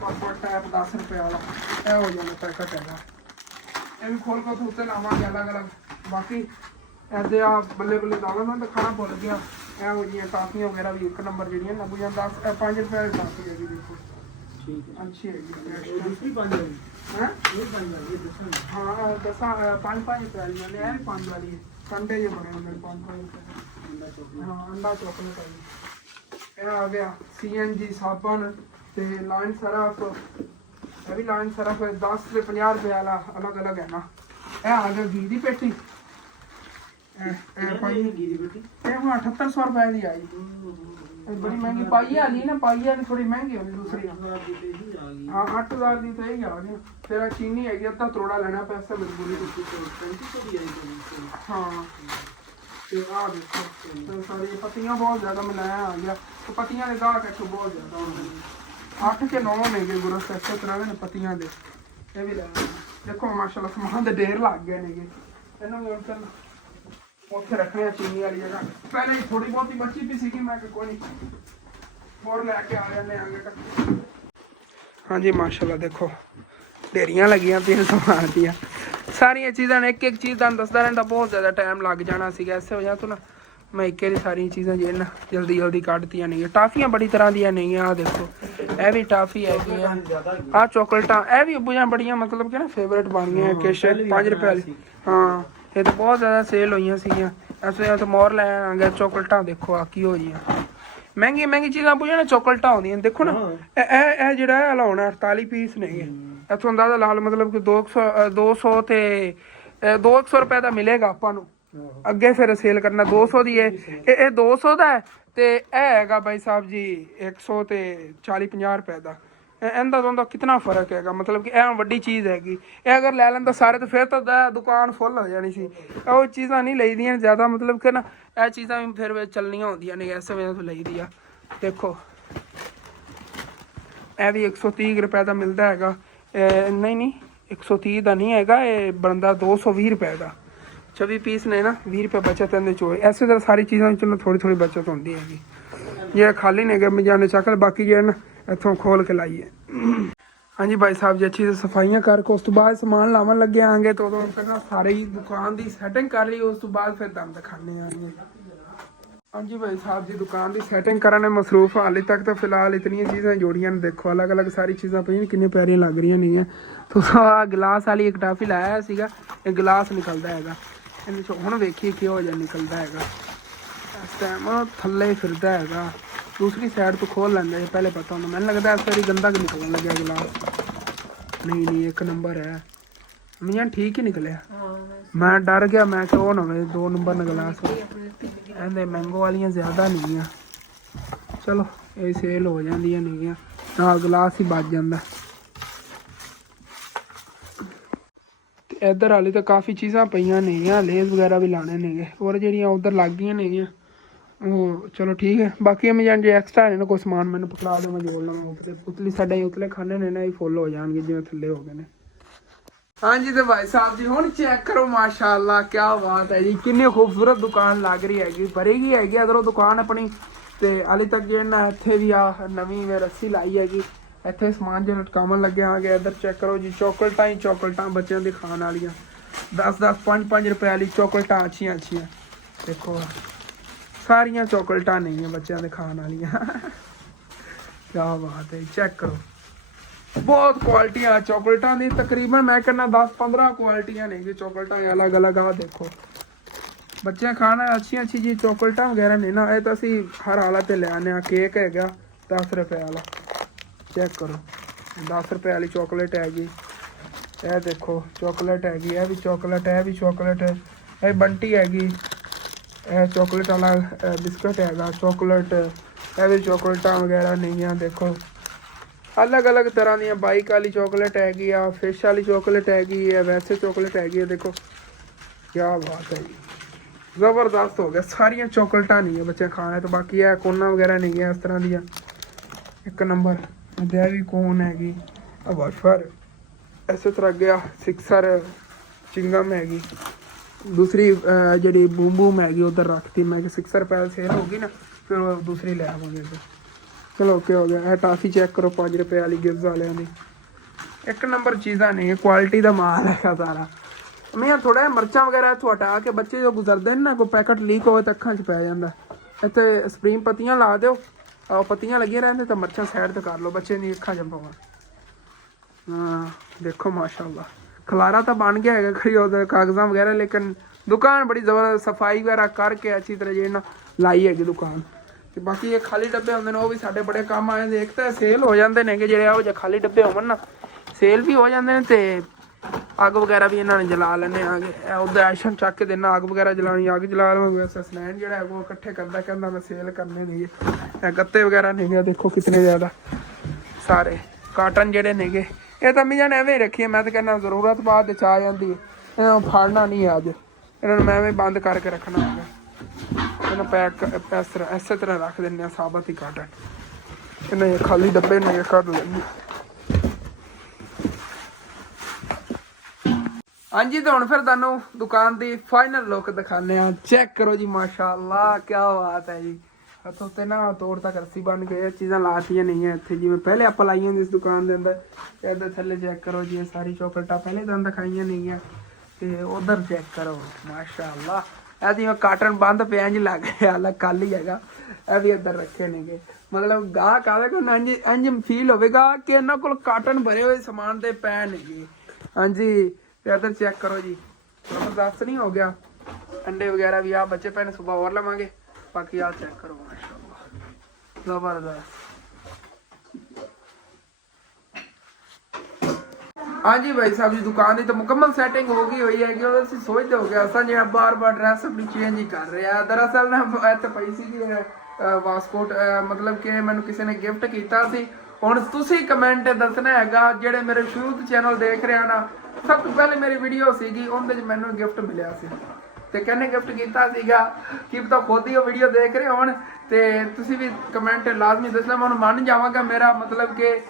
ਪਾਪਾ ਟੈਪ 10 ਰੁਪਏ ਵਾਲਾ ਇਹ ਹੋ ਜਾਂਦਾ ਪੈਕਟ ਹੈਗਾ ਇਹ ਵੀ ਖੋਲ ਕੇ ਉੱਤੇ ਲਾਵਾਂਗੇ ਅਲੱਗ ਅਲੱਗ ਬਾਕੀ ਐਦੇ ਆ ਬੱਲੇ ਬੱਲੇ ਦਾਲਾਂ ਨਾਲ ਖਾਣਾ ਭੁੱਲ ਗਿਆ ਇਹ ਹੋ ਜੀਆਂ ਟਾਫੀਆਂ ਵਗੈਰਾ ਵੀ ਇੱਕ ਨੰਬਰ ਜਿਹੜੀਆਂ ਲੱਗੂ ਜਾਂ 10 5 ਰੁਪਏ ਦੀ ਟਾਫੀ ਹੈਗੀ ਦੇਖੋ ਠੀਕ ਹੈ ਅੱਛੀ ਹੈਗੀ ਇਹ ਦੂਸਰੀ 5 ਵਾਲੀ ਹੈ ਇਹ 5 ਵਾਲੀ ਇਹ ਦੱਸਣਾ ਹਾਂ ਦਸਾਂ 5 ਰੁਪਏ ਵਾਲੀ ਨੇ ਇਹ 5 ਵਾਲੀ ਹੈ ਸੰਡੇ ਜੇ ਬਣੇ ਹੁੰਦੇ 5 ਰੁਪਏ ਅੰਡਾ ਚੋਕਲੇਟ ਹਾਂ ਅੰਡਾ ਚਾਕਲੇਟ ਵਾਲੀ ਇਹ ਆ ਗਿਆ CNG ਸਾਬਣ ਤੇ ਲਾਈਨ ਸਰਫ ਇਹ ਵੀ ਲਾਈਨ ਸਰਫ 10 ਤੇ 50 ਰੁਪਏ ਵਾਲਾ ਅਲੱਗ ਅਲੱਗ ਹੈ ਨਾ ਇਹ ਆ ਗਿਆ ਘੀ ਦੀ ਪੇਟੀ ਇਹ ਭਾਈ ਗੀਰੀ ਬੇਟੀ ਇਹ ਹੁਣ 7800 ਰੁਪਏ ਦੀ ਆਈ ਇਹ ਬੜੀ ਮਹਿੰਗੀ ਪਾਈ ਵਾਲੀ ਨਾ ਪਾਈ ਵਾਲੀ ਥੋੜੀ ਮਹਿੰਗੀ ਹੋਣੀ ਦੂਸਰੀ ਹਾਂ 8000 ਦੀ ਤਾਂ ਇਹ ਆ ਗਈ ਤੇਰਾ ਚੀਨੀ ਹੈਗੀ ਅੱਧਾ ਕਰੋੜਾ ਲੈਣਾ ਪੈਸਾ ਮਜਬੂਰੀ ਹਾਂ ਤੇ ਆ ਦੇਖੋ ਤੇ ਸਾਰੀ ਪੱਤੀਆਂ ਬਹੁਤ ਜ਼ਿਆਦਾ ਮਨਾਇਆ ਆ ਗਿਆ ਤੇ ਪੱਤੀਆਂ ਦੇ ਗਾਹਕ ਇੱਥੋਂ ਬਹੁਤ ਜ਼ਿਆਦਾ ਹੁੰਦੇ ਨੇ 8 ਕੇ 9 ਨੇਗੇ ਗੁਰਸ ਇਸੇ ਤਰ੍ਹਾਂ ਦੇ ਪੱਤੀਆਂ ਦੇ ਇਹ ਵੀ ਲੈਣਾ ਦੇਖੋ ਮਾਸ਼ਾਅੱਲਾ ਸਮਾਨ ਦੇ ਢੇਰ ਲੱਗ ਗਏ ਨੇਗੇ ਇਹਨਾਂ ਨੂੰ ਉੱਥੇ ਉੱਥੇ ਰੱਖਣੇ ਚੀਨੀ ਵਾਲੀ ਜਗ੍ਹਾ ਪਹਿਲਾਂ ਹੀ ਥੋੜੀ ਬਹੁਤੀ ਬੱਚੀ ਵੀ ਸੀਗੀ ਮੈਂ ਕਿ ਕੋਈ ਨਹੀਂ ਹੋਰ ਲੈ ਕੇ ਆ ਜਾਂਦੇ ਆਂਗੇ ਹਾਂਜੀ ਮਾਸ਼ਾਅੱਲਾ ਦੇਖੋ ਢੇਰੀਆਂ ਲੱਗੀਆਂ ਪਈਆਂ ਸਮਾਨ ਦੀਆਂ ਸਾਰੀਆਂ ਚੀਜ਼ਾਂ ਨੇ ਇੱਕ ਇੱਕ ਚੀਜ਼ ਤੁਹਾਨੂੰ ਦੱਸਦਾ ਰਹਿੰਦਾ ਬਹੁਤ ਜ਼ਿਆਦਾ ਟਾਈਮ ਲੱਗ ਜਾਣਾ ਸੀਗਾ ਇਸੇ ਵਜ੍ਹਾ ਤੋਂ ਨਾ ਮੈਂ ਇੱਕੇ ਦੀ ਸਾਰੀਆਂ ਚੀਜ਼ਾਂ ਜਿਹੜੀਆਂ ਜਲਦੀ ਜਲਦੀ ਕੱਢਤੀਆਂ ਨਹੀਂ ਟਾਫੀਆਂ ਬੜੀ ਤਰ੍ਹਾਂ ਦੀਆਂ ਨਹੀਂ ਆ ਦੇਖੋ ਇਹ ਵੀ ਟਾਫੀ ਹੈਗੀ ਆ ਚੋਕਲੇਟਾਂ ਇਹ ਵੀ ਬੜੀਆਂ ਮਤਲਬ ਕਿ ਨਾ ਫੇਵਰੇਟ ਬਣ ਗਈਆਂ ਕਿਸ਼ 5 ਰੁਪਏ ਵਾਲੀ ਹਾਂ ਇਹ ਤਾਂ ਬਹੁਤ ਜ਼ਿਆਦਾ ਸੇਲ ਹੋਈਆਂ ਸੀਗੀਆਂ ਇਸ ਵਜ੍ਹਾ ਤੋਂ ਮੋਰ ਲੈ ਆਂਗੇ ਚੋਕਲੇਟਾਂ ਦੇਖੋ ਆ ਕੀ ਹੋ ਗਈਆਂ ਮਹਿੰਗੀ ਮਹਿੰਗੀ ਚੀਜ਼ਾਂ ਪੁੱਛਣਾ ਚੋਕਲੇਟਾਂ ਆਉਂਦੀਆਂ ਦੇਖੋ ਨਾ ਇਹ ਜਿਹੜਾ ਹਲਾਉਣਾ 48 ਪੀਸ ਨੇਗੇ ਇੱਥੋਂ ਦਾ ਲਾਲ ਮਤਲਬ ਕਿ 200 ਤੇ 200 ਰੁਪਏ ਦਾ ਮਿਲੇਗਾ ਆਪਾਂ ਨੂੰ ਅੱਗੇ ਫਿਰ ਸੇਲ ਕਰਨਾ 200 ਦੀ ਇਹ 200 ਦਾ ਹੈ ਤੇ ਇਹ ਹੈਗਾ ਬਾਈ ਸਾਹਿਬ ਜੀ 100 ਤੇ 40-50 ਰੁਪਏ ਦਾ ਇਹਦਾ ਦੋਨਾਂ ਦਾ ਕਿੰਨਾ ਫਰਕ ਹੈਗਾ ਮਤਲਬ ਕਿ ਇਹ ਵੱਡੀ ਚੀਜ਼ ਹੈਗੀ ਇਹ ਅਗਰ ਲੈ ਲੈਂਦਾ ਸਾਰੇ ਤਾਂ ਫਿਰ ਤਾਂ ਦੁਕਾਨ ਫੁੱਲ ਹੋ ਜਾਣੀ ਸੀ ਉਹ ਚੀਜ਼ਾਂ ਨਹੀਂ ਲਈਦੀਆਂ ਜ਼ਿਆਦਾ ਮਤਲਬ ਕਿ ਨਾ ਇਹ ਚੀਜ਼ਾਂ ਵੀ ਫਿਰ ਚੱਲਣੀਆਂ ਹੁੰਦੀਆਂ ਨੇ ਇਸ ਵਜ੍ਹਾ ਤੋਂ ਲਈਦੀ ਆ ਦੇਖੋ ਇਹ ਵੀ 130 ਰੁਪਏ ਦਾ ਮਿਲਦਾ ਹੈਗਾ ਨਹੀਂ 130 ਦਾ ਨਹੀਂ ਹੈਗਾ ਇਹ ਬਣਦਾ 220 ਰੁਪਏ ਦਾ 24 ਪੀਸ ਨੇ ਨਾ 20 ਰੁਪਏ ਬਚਤ ਇਹਦੇ ਚੋਂ ਇਸੇ ਤਰ੍ਹਾਂ ਸਾਰੀ ਚੀਜ਼ਾਂ ਵਿੱਚ ਥੋੜੀ ਬਚਤ ਹੁੰਦੀ ਹੈਗੀ ਜੇ ਖਾਲੀ ਨੇ ਗਏ ਮਜਾਨੇ ਚੱਕ ਬਾਕੀ ਜਿਹੜੇ ਨਾ ਇੱਥੋਂ ਖੋਲ ਕੇ ਲਾਈਏ ਹਾਂਜੀ ਭਾਈ ਸਾਹਿਬ ਜੀ ਅੱਛੀ ਸਫਾਈਆਂ ਕਰਕੇ ਉਸ ਤੋਂ ਬਾਅਦ ਸਮਾਨ ਲਾਵਣ ਲੱਗੇ ਆਂਗੇ ਤਾਂ ਉਦੋਂ ਪਹਿਲਾਂ ਸਾਰੇ ਹੀ ਦੁਕਾਨ ਦੀ ਸੈਟਿੰਗ ਕਰ ਲਈ ਉਸ ਤੋਂ ਬਾਅਦ ਫਿਰ ਤੁਹਾਨੂੰ ਦਿਖਾਣੇ ਆਂਗੇ ਹਾਂਜੀ ਭਾਈ ਸਾਹਿਬ ਜੀ ਦੁਕਾਨ ਦੀ ਸੈਟਿੰਗ ਕਰਨ में मसरूफ हाले तक तो फिलहाल इतनी चीज़ें जोड़ियां देखो अलग अलग सारी चीज़ां पई कितनी प्यारियां लग रही नहीं है तो गिलास वाली एक टाफी लाया सीगा एक गिलास निकलता हैगा ਇਹਦੇ ਚੋਂ ਹੁਣ ਵੇਖੀਏ ਕਿਹੋ ਜਿਹਾ ਨਿਕਲਦਾ ਹੈਗਾ ਇਸ ਟਾਈਮ ਥੱਲੇ ਫਿਰਦਾ ਹੈਗਾ ਦੂਸਰੀ ਸਾਈਡ ਤੋਂ ਖੋਲ ਲੈਂਦੇ ਪਹਿਲੇ ਪਤਾ ਹੁੰਦਾ ਮੈਨੂੰ ਲੱਗਦਾ ਇਸ ਵਾਰੀ ਗੰਦਾ ਕਿ ਨਿਕਲਣ ਲੱਗਿਆ ਗਲਾਸ ਨਹੀਂ ਇੱਕ ਨੰਬਰ ਹੈ ਮੀਆਂ ਠੀਕ ਹੀ ਨਿਕਲਿਆ ਮੈਂ ਡਰ ਗਿਆ ਮੈਂ ਕਿ ਉਹ ਨਾ ਹੋਵੇ 2 ਨੰਬਰ ਦਾ ਗਲਾਸ ਇਹਦੇ ਮੈਂਗੋ ਵਾਲੀਆਂ ਜ਼ਿਆਦਾ ਨਹੀਂ ਆ ਚਲੋ ਇਹ ਸੇਲ ਹੋ ਜਾਂਦੀਆਂ ਨਹੀਂ ਆ ਨਾਲ ਗਲਾਸ ਹੀ ਬਚ ਜਾਂਦਾ ਇੱਧਰ ਹਾਲੇ ਤਾਂ ਕਾਫੀ ਚੀਜ਼ਾਂ ਪਈਆਂ ਨੇਗੀਆਂ ਲੇਜ਼ ਵਗੈਰਾ ਵੀ ਲਾਣੇ ਨੇਗੇ ਹੋਰ ਜਿਹੜੀਆਂ ਉਧਰ ਲੱਗ ਗਈਆਂ ਨੇਗੀਆਂ ਉਹ ਚਲੋ ਠੀਕ ਹੈ ਬਾਕੀ ਮੈਂ ਜੇ ਐਕਸਟਰਾ ਨੇ ਨਾ ਕੋਈ ਸਮਾਨ ਮੈਨੂੰ ਪਕੜਾ ਦੇ ਮੈਂ ਜੋੜ ਲਵਾਂਗਾ ਉਤਲੀ ਸਾਡੇ ਉਤਲੇ ਖਾਨੇ ਨੇ ਨਾ ਇਹ ਫੁੱਲ ਹੋ ਜਾਣਗੇ ਜਿਵੇਂ ਥੱਲੇ ਹੋ ਗਏ ਨੇ ਹਾਂਜੀ ਤੇ ਭਾਈ ਸਾਹਿਬ ਜੀ ਹੁਣ ਚੈੱਕ ਕਰੋ ਮਾਸ਼ਾਅੱਲਾ ਕੀ ਬਾਤ ਹੈ ਜੀ ਕਿੰਨੀ ਖੂਬਸੂਰਤ ਦੁਕਾਨ ਲੱਗ ਰਹੀ ਹੈਗੀ ਭਰੇਗੀ ਹੈਗੀ ਅਗਰ ਉਹ ਦੁਕਾਨ ਆਪਣੀ ਤੇ ਹਾਲੇ ਤੱਕ ਜਿਹੜਾ ਇੱਥੇ ਵੀ ਆ ਨਵੀਂ ਰੱਸੀ ਲਾਈ ਹੈਗੀ ਇੱਥੇ ਸਮਾਨ ਜੇ ਲਟਕਾਉਣ ਲੱਗੇ ਆਗੇ ਇੱਧਰ ਚੈੱਕ ਕਰੋ ਜੀ ਚੋਕਲੇਟਾਂ ਬੱਚਿਆਂ ਦੇ ਖਾਣ ਵਾਲੀਆਂ 10 5 ਰੁਪਏ ਵਾਲੀ ਚੋਕਲੇਟਾਂ ਅੱਛੀਆਂ ਦੇਖੋ ਸਾਰੀਆਂ ਚੋਕਲੇਟਾਂ ਨਹੀਂ ਆ ਬੱਚਿਆਂ ਦੇ ਖਾਣ ਵਾਲੀਆਂ ਕੀ ਬਾਤ ਹੈ ਚੈੱਕ ਕਰੋ ਬਹੁਤ ਕੁਆਲਿਟੀਆਂ ਚੋਕਲੇਟਾਂ ਦੀ ਤਕਰੀਬਨ ਮੈਂ ਕਹਿੰਦਾ 10-15 ਕੁਆਲਿਟੀਆਂ ਨੇ ਚੋਕਲੇਟਾਂ ਅਲੱਗ ਅਲੱਗ ਆ ਦੇਖੋ ਬੱਚਿਆਂ ਖਾਣਾ ਅੱਛੀਆਂ ਜੀ ਚੋਕਲੇਟਾਂ ਵਗੈਰਾ ਨੇ ਨਾ ਇਹ ਤਾਂ ਅਸੀਂ ਹਰ ਹਾਲਤ ਤੇ ਲੈ ਆਉਂਦੇ ਹਾਂ ਕੇਕ ਹੈਗਾ 10 ਰੁਪਏ ਵਾਲਾ ਚੈੱਕ ਕਰੋ 10 ਰੁਪਏ ਵਾਲੀ ਚਾਕਲੇਟ ਹੈਗੀ, ਇਹ ਦੇਖੋ ਚਾਕਲੇਟ ਹੈਗੀ, ਇਹ ਵੀ ਚਾਕਲੇਟ, ਇਹ ਵੀ ਚਾਕਲੇਟ ਹੈ, ਇਹ ਬੰਟੀ ਹੈਗੀ, ਇਹ ਚਾਕਲੇਟ ਵਾਲਾ ਬਿਸਕਟ ਹੈਗਾ ਚਾਕਲੇਟ, ਇਹ ਵੀ ਚਾਕਲੇਟਾਂ ਵਗੈਰਾ ਨਹੀਂ ਆ ਦੇਖੋ ਅਲੱਗ ਅਲੱਗ ਤਰ੍ਹਾਂ ਦੀਆਂ। ਬਾਈਕ ਵਾਲੀ ਚਾਕਲੇਟ ਹੈਗੀ ਆ, ਫਿਸ਼ ਵਾਲੀ ਚਾਕਲੇਟ ਹੈਗੀ ਹੈ, ਵੈਸੇ ਚਾਕਲੇਟ ਹੈਗੀ ਹੈ ਦੇਖੋ ਕੀ ਬਾਤ ਹੈ ਜੀ, ਜ਼ਬਰਦਸਤ ਹੋ ਗਿਆ। ਸਾਰੀਆਂ ਚਾਕਲੇਟਾਂ ਨਹੀਂ ਹੈ ਬੱਚੇ ਖਾਣੇ ਤੋਂ, ਬਾਕੀ ਇਹ ਕੋਨਾ ਵਗੈਰਾ ਨਹੀਂ ਹੈ ਇਸ ਤਰ੍ਹਾਂ ਦੀਆਂ, ਇੱਕ ਨੰਬਰ। ਇਹ ਵੀ ਕੋਨ ਹੈਗੀ, ਵਾਫਰ ਇਸੇ ਤਰ੍ਹਾਂ ਗਿਆ, ਸਿਕਸਰ ਚਿੰਗਮ ਹੈਗੀ, ਦੂਸਰੀ ਜਿਹੜੀ ਬੂਮ ਬੂਮ ਹੈਗੀ ਉਧਰ ਰੱਖਤੀ ਮੈਂ ਕਿ 6 ਰੁਪਏ ਸੇਲ ਹੋ ਗਈ ਨਾ, ਫਿਰ ਉਹ ਦੂਸਰੀ ਲੈ ਆਵਾਂਗੇ। ਚਲੋ ਓਕੇ ਹੋ ਗਿਆ। ਇਹ ਟਾਫੀ ਚੈੱਕ ਕਰੋ 5 ਰੁਪਏ ਵਾਲੀ ਗਿਫਟ ਵਾਲਿਆਂ ਦੀ, ਇੱਕ ਨੰਬਰ ਚੀਜ਼ਾਂ ਨਹੀਂ, ਕੁਆਲਿਟੀ ਦਾ ਮਾਲ ਹੈਗਾ ਸਾਰਾ। ਮੈਂ ਥੋੜਾ ਜਿਹਾ ਮਿਰਚਾਂ ਵਗੈਰਾ ਇੱਥੋਂ ਹਟਾ ਕੇ, ਬੱਚੇ ਜੋ ਗੁਜ਼ਰਦੇ ਨੇ ਨਾ ਕੋਈ ਪੈਕਟ ਲੀਕ ਹੋਵੇ ਤਾਂ ਅੱਖਾਂ 'ਚ ਪੈ ਜਾਂਦਾ, ਇੱਥੇ ਸਪਰੀਮ ਪੱਤੀਆਂ ਲਾ ਦਿਓ, ਪੱਤੀਆਂ ਲੱਗੀਆਂ ਰਹਿੰਦੇ ਤਾਂ ਮਿਰਚਾਂ ਸਾਈਡ ਤੇ ਕਰ ਲਓ, ਬੱਚੇ ਨਹੀਂ ਅੱਖਾਂ 'ਚ ਪਾਉਣ। ਹਾਂ ਦੇਖੋ ਮਾਸ਼ਾਅੱਲਾ ਖਲਾਰਾ ਤਾਂ ਬਣ ਗਿਆ ਹੈਗਾ ਖੜੀ ਉਹਦੇ ਕਾਗਜ਼ਾਂ ਵਗੈਰਾ, ਲੇਕਿਨ ਦੁਕਾਨ ਬੜੀ ਜ਼ਬਰਦਸਤ ਸਫਾਈ ਵਗੈਰਾ ਕਰਕੇ ਅੱਛੀ ਤਰ੍ਹਾਂ ਜੇ ਨਾ ਲਾਈ ਹੈਗੀ ਦੁਕਾਨ। ਤੇ ਬਾਕੀ ਇਹ ਖਾਲੀ ਡੱਬੇ ਹੁੰਦੇ ਨੇ ਉਹ ਵੀ ਸਾਡੇ ਬੜੇ ਕੰਮ ਆਏ ਨੇ, ਇੱਕ ਤਾਂ ਸੇਲ ਹੋ ਜਾਂਦੇ ਨੇ ਜਿਹੜੇ ਇਹੋ ਜਿਹੇ ਖਾਲੀ ਡੱਬੇ ਹੋਣ ਨਾ, ਸੇਲ ਵੀ ਹੋ ਜਾਂਦੇ ਨੇ ਤੇ ਅੱਗ ਵਗੈਰਾ ਵੀ ਇਹਨਾਂ ਨੇ ਜਲਾ ਲੈਣੇ ਆਗੇ। ਉਹਦਾ ਐਸ਼ਨ ਚੱਕ ਕੇ ਦੇਣਾ, ਅੱਗ ਵਗੈਰਾ ਜਲਾਉਣੀ, ਅੱਗ ਜਲਾ ਲਵਾਂਗੇ। ਵੈਸੇ ਸਨੈਨ ਜਿਹੜਾ ਹੈ ਉਹ ਇਕੱਠੇ ਕਰਦਾ, ਕਹਿੰਦਾ ਮੈਂ ਸੇਲ ਕਰਨੇ ਨੇਗੇ। ਇਹ ਗੱਤੇ ਵਗੈਰਾ ਨੇਗੇ ਦੇਖੋ ਕਿਤਨੇ ਜ਼ਿਆਦਾ ਸਾਰੇ ਕਾਟਨ ਜਿਹੜੇ ਨੇਗੇ, ਇਹ ਤਾਂ ਮਿਆਂ ਨੇ ਐਵੇਂ ਹੀ ਰੱਖੀ ਹੈ। ਮੈਂ ਤਾਂ ਕਹਿੰਦਾ ਜ਼ਰੂਰਤ ਬਾਅਦ ਵਿੱਚ ਆ ਜਾਂਦੀ ਹੈ, ਇਹਨਾਂ ਨੂੰ ਫਾੜਨਾ ਨਹੀਂ ਅੱਜ, ਇਹਨਾਂ ਨੂੰ ਮੈਂ ਐਵੇਂ ਬੰਦ ਕਰਕੇ ਰੱਖਣਾ ਹੈਗਾ। ਇਹਨਾਂ ਪੈਕ ਇਸੇ ਤਰ੍ਹਾਂ ਰੱਖ ਦਿੰਦੇ ਹਾਂ ਸਾਬਤ ਹੀ ਕਾਟਨ, ਇਹਨਾਂ ਖਾਲੀ ਡੱਬੇ ਨੇ ਕੱਢ ਲੈਂਦੇ। ਹਾਂਜੀ ਤਾਂ ਹੁਣ ਫਿਰ ਤੁਹਾਨੂੰ ਦੁਕਾਨ ਦੀ ਫਾਈਨਲ ਲੁੱਕ ਦਿਖਾਉਂਦੇ ਆ। ਚੈੱਕ ਕਰੋ ਜੀ ਮਾਸ਼ਾਅੱਲਾ ਕੀ ਬਾਤ ਹੈ ਜੀ। ਇੱਥੋਂ ਤੇ ਨਾ ਤੋੜ ਤੱਕ ਰੱਸੀ ਬਣ ਕੇ ਇਹ ਚੀਜ਼ਾਂ ਲਾਤੀਆਂ ਨਹੀਂ ਹੈ ਇੱਥੇ, ਜਿਵੇਂ ਪਹਿਲੇ ਆਪਾਂ ਲਾਈਆਂ ਹੁੰਦੀ ਇਸ ਦੁਕਾਨ ਦੇ ਅੰਦਰ। ਇਹਦੇ ਥੱਲੇ ਚੈੱਕ ਕਰੋ ਜੀ, ਇਹ ਸਾਰੀ ਚੌਕਲੇਟਾਂ ਪਹਿਲੇ ਤੁਹਾਨੂੰ ਦਿਖਾਈਆਂ ਨਹੀਂ ਹੈ, ਤੇ ਉਧਰ ਚੈੱਕ ਕਰੋ ਮਾਸ਼ਾਅੱਲਾ ਇਹ ਜਿਵੇਂ ਕਾਟਨ ਬੰਦ ਪਿਆ ਇੰਝ ਲੱਗ ਰਿਹਾ, ਹਾਲਾ ਕੱਲ ਹੀ ਹੈਗਾ। ਇਹ ਵੀ ਇੱਧਰ ਰੱਖੇ ਨੇਗੇ, ਮਤਲਬ ਗਾਹਕ ਆਵੇਗਾ ਨਾ ਇੰਝ ਫੀਲ ਹੋਵੇਗਾ ਕਿ ਇਹਨਾਂ ਕੋਲ ਕਾਟਨ ਭਰੇ ਹੋਏ ਸਮਾਨ ਦੇ ਪੈ ਨੇਗੇ। ਹਾਂਜੀ ਤੇ ਇੱਧਰ ਚੈੱਕ ਕਰੋ ਜੀ, ਜ਼ਬਰਦਸਤ ਨਹੀਂ ਹੋ ਗਿਆ। ਅੰਡੇ ਵਗੈਰਾ ਵੀ ਆ ਬੱਚੇ ਪੈਣੇ ਸੁਬਾ ਹੋਰ ਲਵਾਂਗੇ। ਬਾਕੀ ਆ ਚੈੱਕ ਕਰੋ ਮਾਸ਼ਾਅੱਲਾ ਜ਼ਬਰਦਸਤ। ਹਾਂਜੀ ਭਾਈ ਸਾਹਿਬ ਜੀ ਦੁਕਾਨ ਦੀ ਤਾਂ ਮੁਕੰਮਲ ਸੈਟਿੰਗ ਹੋ ਗਈ ਹੋਈ ਹੈ ਕਿ ਉਹ ਅਸੀਂ ਸੋਚਦੇ ਹੋ ਗਿਆ ਅਸਾਂ ਜਿਹੜਾ ਬਾਰ-ਬਾਰ ਡਰੈਸ ਆਪਣੀ ਚੇਂਜ ਹੀ ਕਰ ਰਿਹਾ। ਦਰਅਸਲ ਨਾ ਇੱਥੇ ਪਈ ਸੀ ਕਿ ਵਾਸਕੋਟ, ਮਤਲਬ ਕਿ ਮੈਨੂੰ ਕਿਸੇ ਨੇ ਗਿਫਟ ਕੀਤਾ ਸੀ। ਹੁਣ ਤੁਸੀਂ ਕਮੈਂਟ ਦੱਸਣਾ ਹੈਗਾ ਜਿਹੜੇ ਮੇਰੇ ਸ਼ੁਰੂ ਤੋਂ ਚੈਨਲ ਦੇਖ ਰਹੇ ਨਾ, ਸਭ ਤੋਂ ਪਹਿਲੇ ਮੇਰੀ ਵੀਡੀਓ ਸੀਗੀ ਉਹਦੇ 'ਚ ਮੈਨੂੰ ਗਿਫਟ ਮਿਲਿਆ ਸੀ, ਤੇ ਕਹਿੰਨੇ ਗਿਫਟ ਕੀਤਾ ਸੀਗਾ ਕਿ ਪਤਾ ਖੁਦ ਹੀ ਉਹ ਵੀਡੀਓ ਦੇਖ ਰਹੇ ਹੋਣ, ਤੇ ਤੁਸੀਂ ਵੀ ਕਮੈਂਟ ਲਾਜ਼ਮੀ ਦੱਸਣਾ। ਮੈਂ ਹੁਣ ਮੰਨ ਜਾਵਾਂਗਾ ਮੇਰਾ ਮਤਲਬ ਕਿ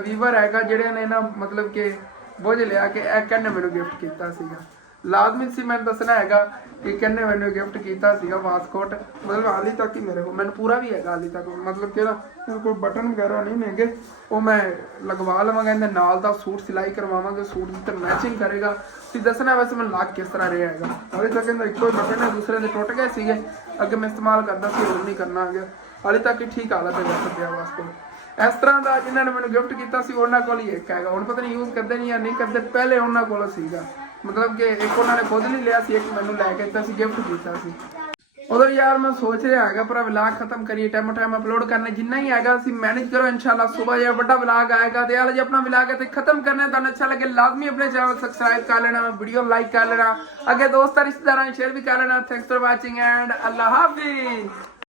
ਵੀਵਰ ਹੈਗਾ ਜਿਹੜੇ ਨੇ ਨਾ ਮਤਲਬ ਕਿ ਬੁੱਝ ਲਿਆ ਕਿ ਇਹ ਕਹਿੰਨੇ ਮੈਨੂੰ ਗਿਫਟ ਕੀਤਾ ਸੀਗਾ। ਲਾਜ਼ਮੀ ਸੀ ਮੈਨੂੰ ਦੱਸਣਾ ਹੈਗਾ ਕਿ ਕਹਿੰਨੇ ਮੈਨੂੰ ਗਿਫਟ ਕੀਤਾ ਸੀਗਾ ਵਾਸਕੋਟ। ਮਤਲਬ ਹਾਲੀ ਤੱਕ ਹੀ ਮੇਰੇ ਕੋਲ, ਮੈਨੂੰ ਪੂਰਾ ਵੀ ਹੈਗਾ ਹਾਲੀ ਤੱਕ, ਮਤਲਬ ਕਿ ਨਾ ਕੋਈ ਬਟਨ ਵਗੈਰਾ ਨਹੀਂ ਹੈਗੇ, ਉਹ ਮੈਂ ਲਗਵਾ ਲਵਾਂਗਾ। ਇਹਦੇ ਨਾਲ ਦਾ ਸੂਟ ਸਿਲਾਈ ਕਰਵਾਵਾਂਗੇ, ਸੂਟ ਦੀ ਤਾਂ ਮੈਚਿੰਗ ਕਰੇਗਾ। ਤੁਸੀਂ ਦੱਸਣਾ ਵੈਸੇ ਮੈਨੂੰ ਲੱਗ ਕਿਸ ਤਰ੍ਹਾਂ ਰਿਹਾ ਹੈਗਾ। ਹਾਲੇ ਤੱਕ ਇਹਦਾ ਇੱਕੋ ਹੀ ਬਟਨ ਹੈ, ਦੂਸਰੇ ਦੇ ਟੁੱਟ ਗਏ ਸੀਗੇ, ਅੱਗੇ ਮੈਂ ਇਸਤੇਮਾਲ ਕਰਦਾ ਸੀ, ਹੁਣ ਨਹੀਂ ਕਰਨਾ ਹੈਗਾ। ਹਾਲੇ ਤੱਕ ਹੀ ਠੀਕ ਹਾਲਤ ਹੈ ਵੈਸੇ ਪਿਆ ਵਾਸਕੋਟ। ਇਸ ਤਰ੍ਹਾਂ ਦਾ ਜਿਨ੍ਹਾਂ ਨੇ ਮੈਨੂੰ ਗਿਫਟ ਕੀਤਾ ਸੀ ਉਹਨਾਂ ਕੋਲ ਹੀ ਇੱਕ ਹੈਗਾ, ਹੁਣ ਪਤਾ ਨਹੀਂ ਯੂਜ਼ ਕਰਦੇ ਨਹੀਂ ਜਾਂ ਨਹੀਂ ਕਰਦੇ, ਪਹਿਲੇ ਉਹਨਾਂ ਕੋਲ ਸੀਗਾ। ਮਤਲਬ ਕਿ ਇੱਕ ਉਹਨਾਂ ਨੇ ਖੁਦ ਨਹੀਂ ਲਿਆ ਸੀ, ਇੱਕ ਮੈਨੂੰ ਲੈ ਕੇ ਦਿੱਤਾ ਸੀ, ਗਿਫਟ ਕੀਤਾ ਸੀ। ਉਦੋਂ ਯਾਰ ਮੈਂ ਸੋਚ ਰਿਹਾ ਹੈਗਾ ਪਰ ਵਲੌਗ ਖਤਮ ਕਰੀਏ, ਟਾਈਮ ਟਾਈਮ ਅਪਲੋਡ ਕਰਨੇ ਜਿੰਨਾ ਹੀ ਹੈਗਾ ਅਸੀਂ ਮੈਨੇਜ ਕਰੋ। ਇਨਸ਼ਾਅੱਲਾ ਸੁਬਹ ਜੇ ਵੱਡਾ ਵਲੌਗ ਆਏਗਾ ਤੇ ਯਾਰ ਜੇ ਆਪਣਾ ਵਲੌਗ ਹੈ ਤੇ ਖਤਮ ਕਰਨਾ। ਤੁਹਾਨੂੰ ਅੱਛਾ ਲੱਗੇ ਲਾਜ਼ਮੀ ਆਪਣੇ ਚੈਨਲ ਸਬਸਕ੍ਰਾਈਬ ਕਰ ਲੈਣਾ, ਵੀਡੀਓ ਲਾਈਕ ਕਰ ਲੈਣਾ, ਅੱਗੇ ਦੋਸਤਾਂ ਰਿਸ਼ਤੇਦਾਰਾਂ ਨੂੰ ਸ਼ੇਅਰ ਵੀ ਕਰ ਲੈਣਾ। Thanks for watching and Allah Hafiz.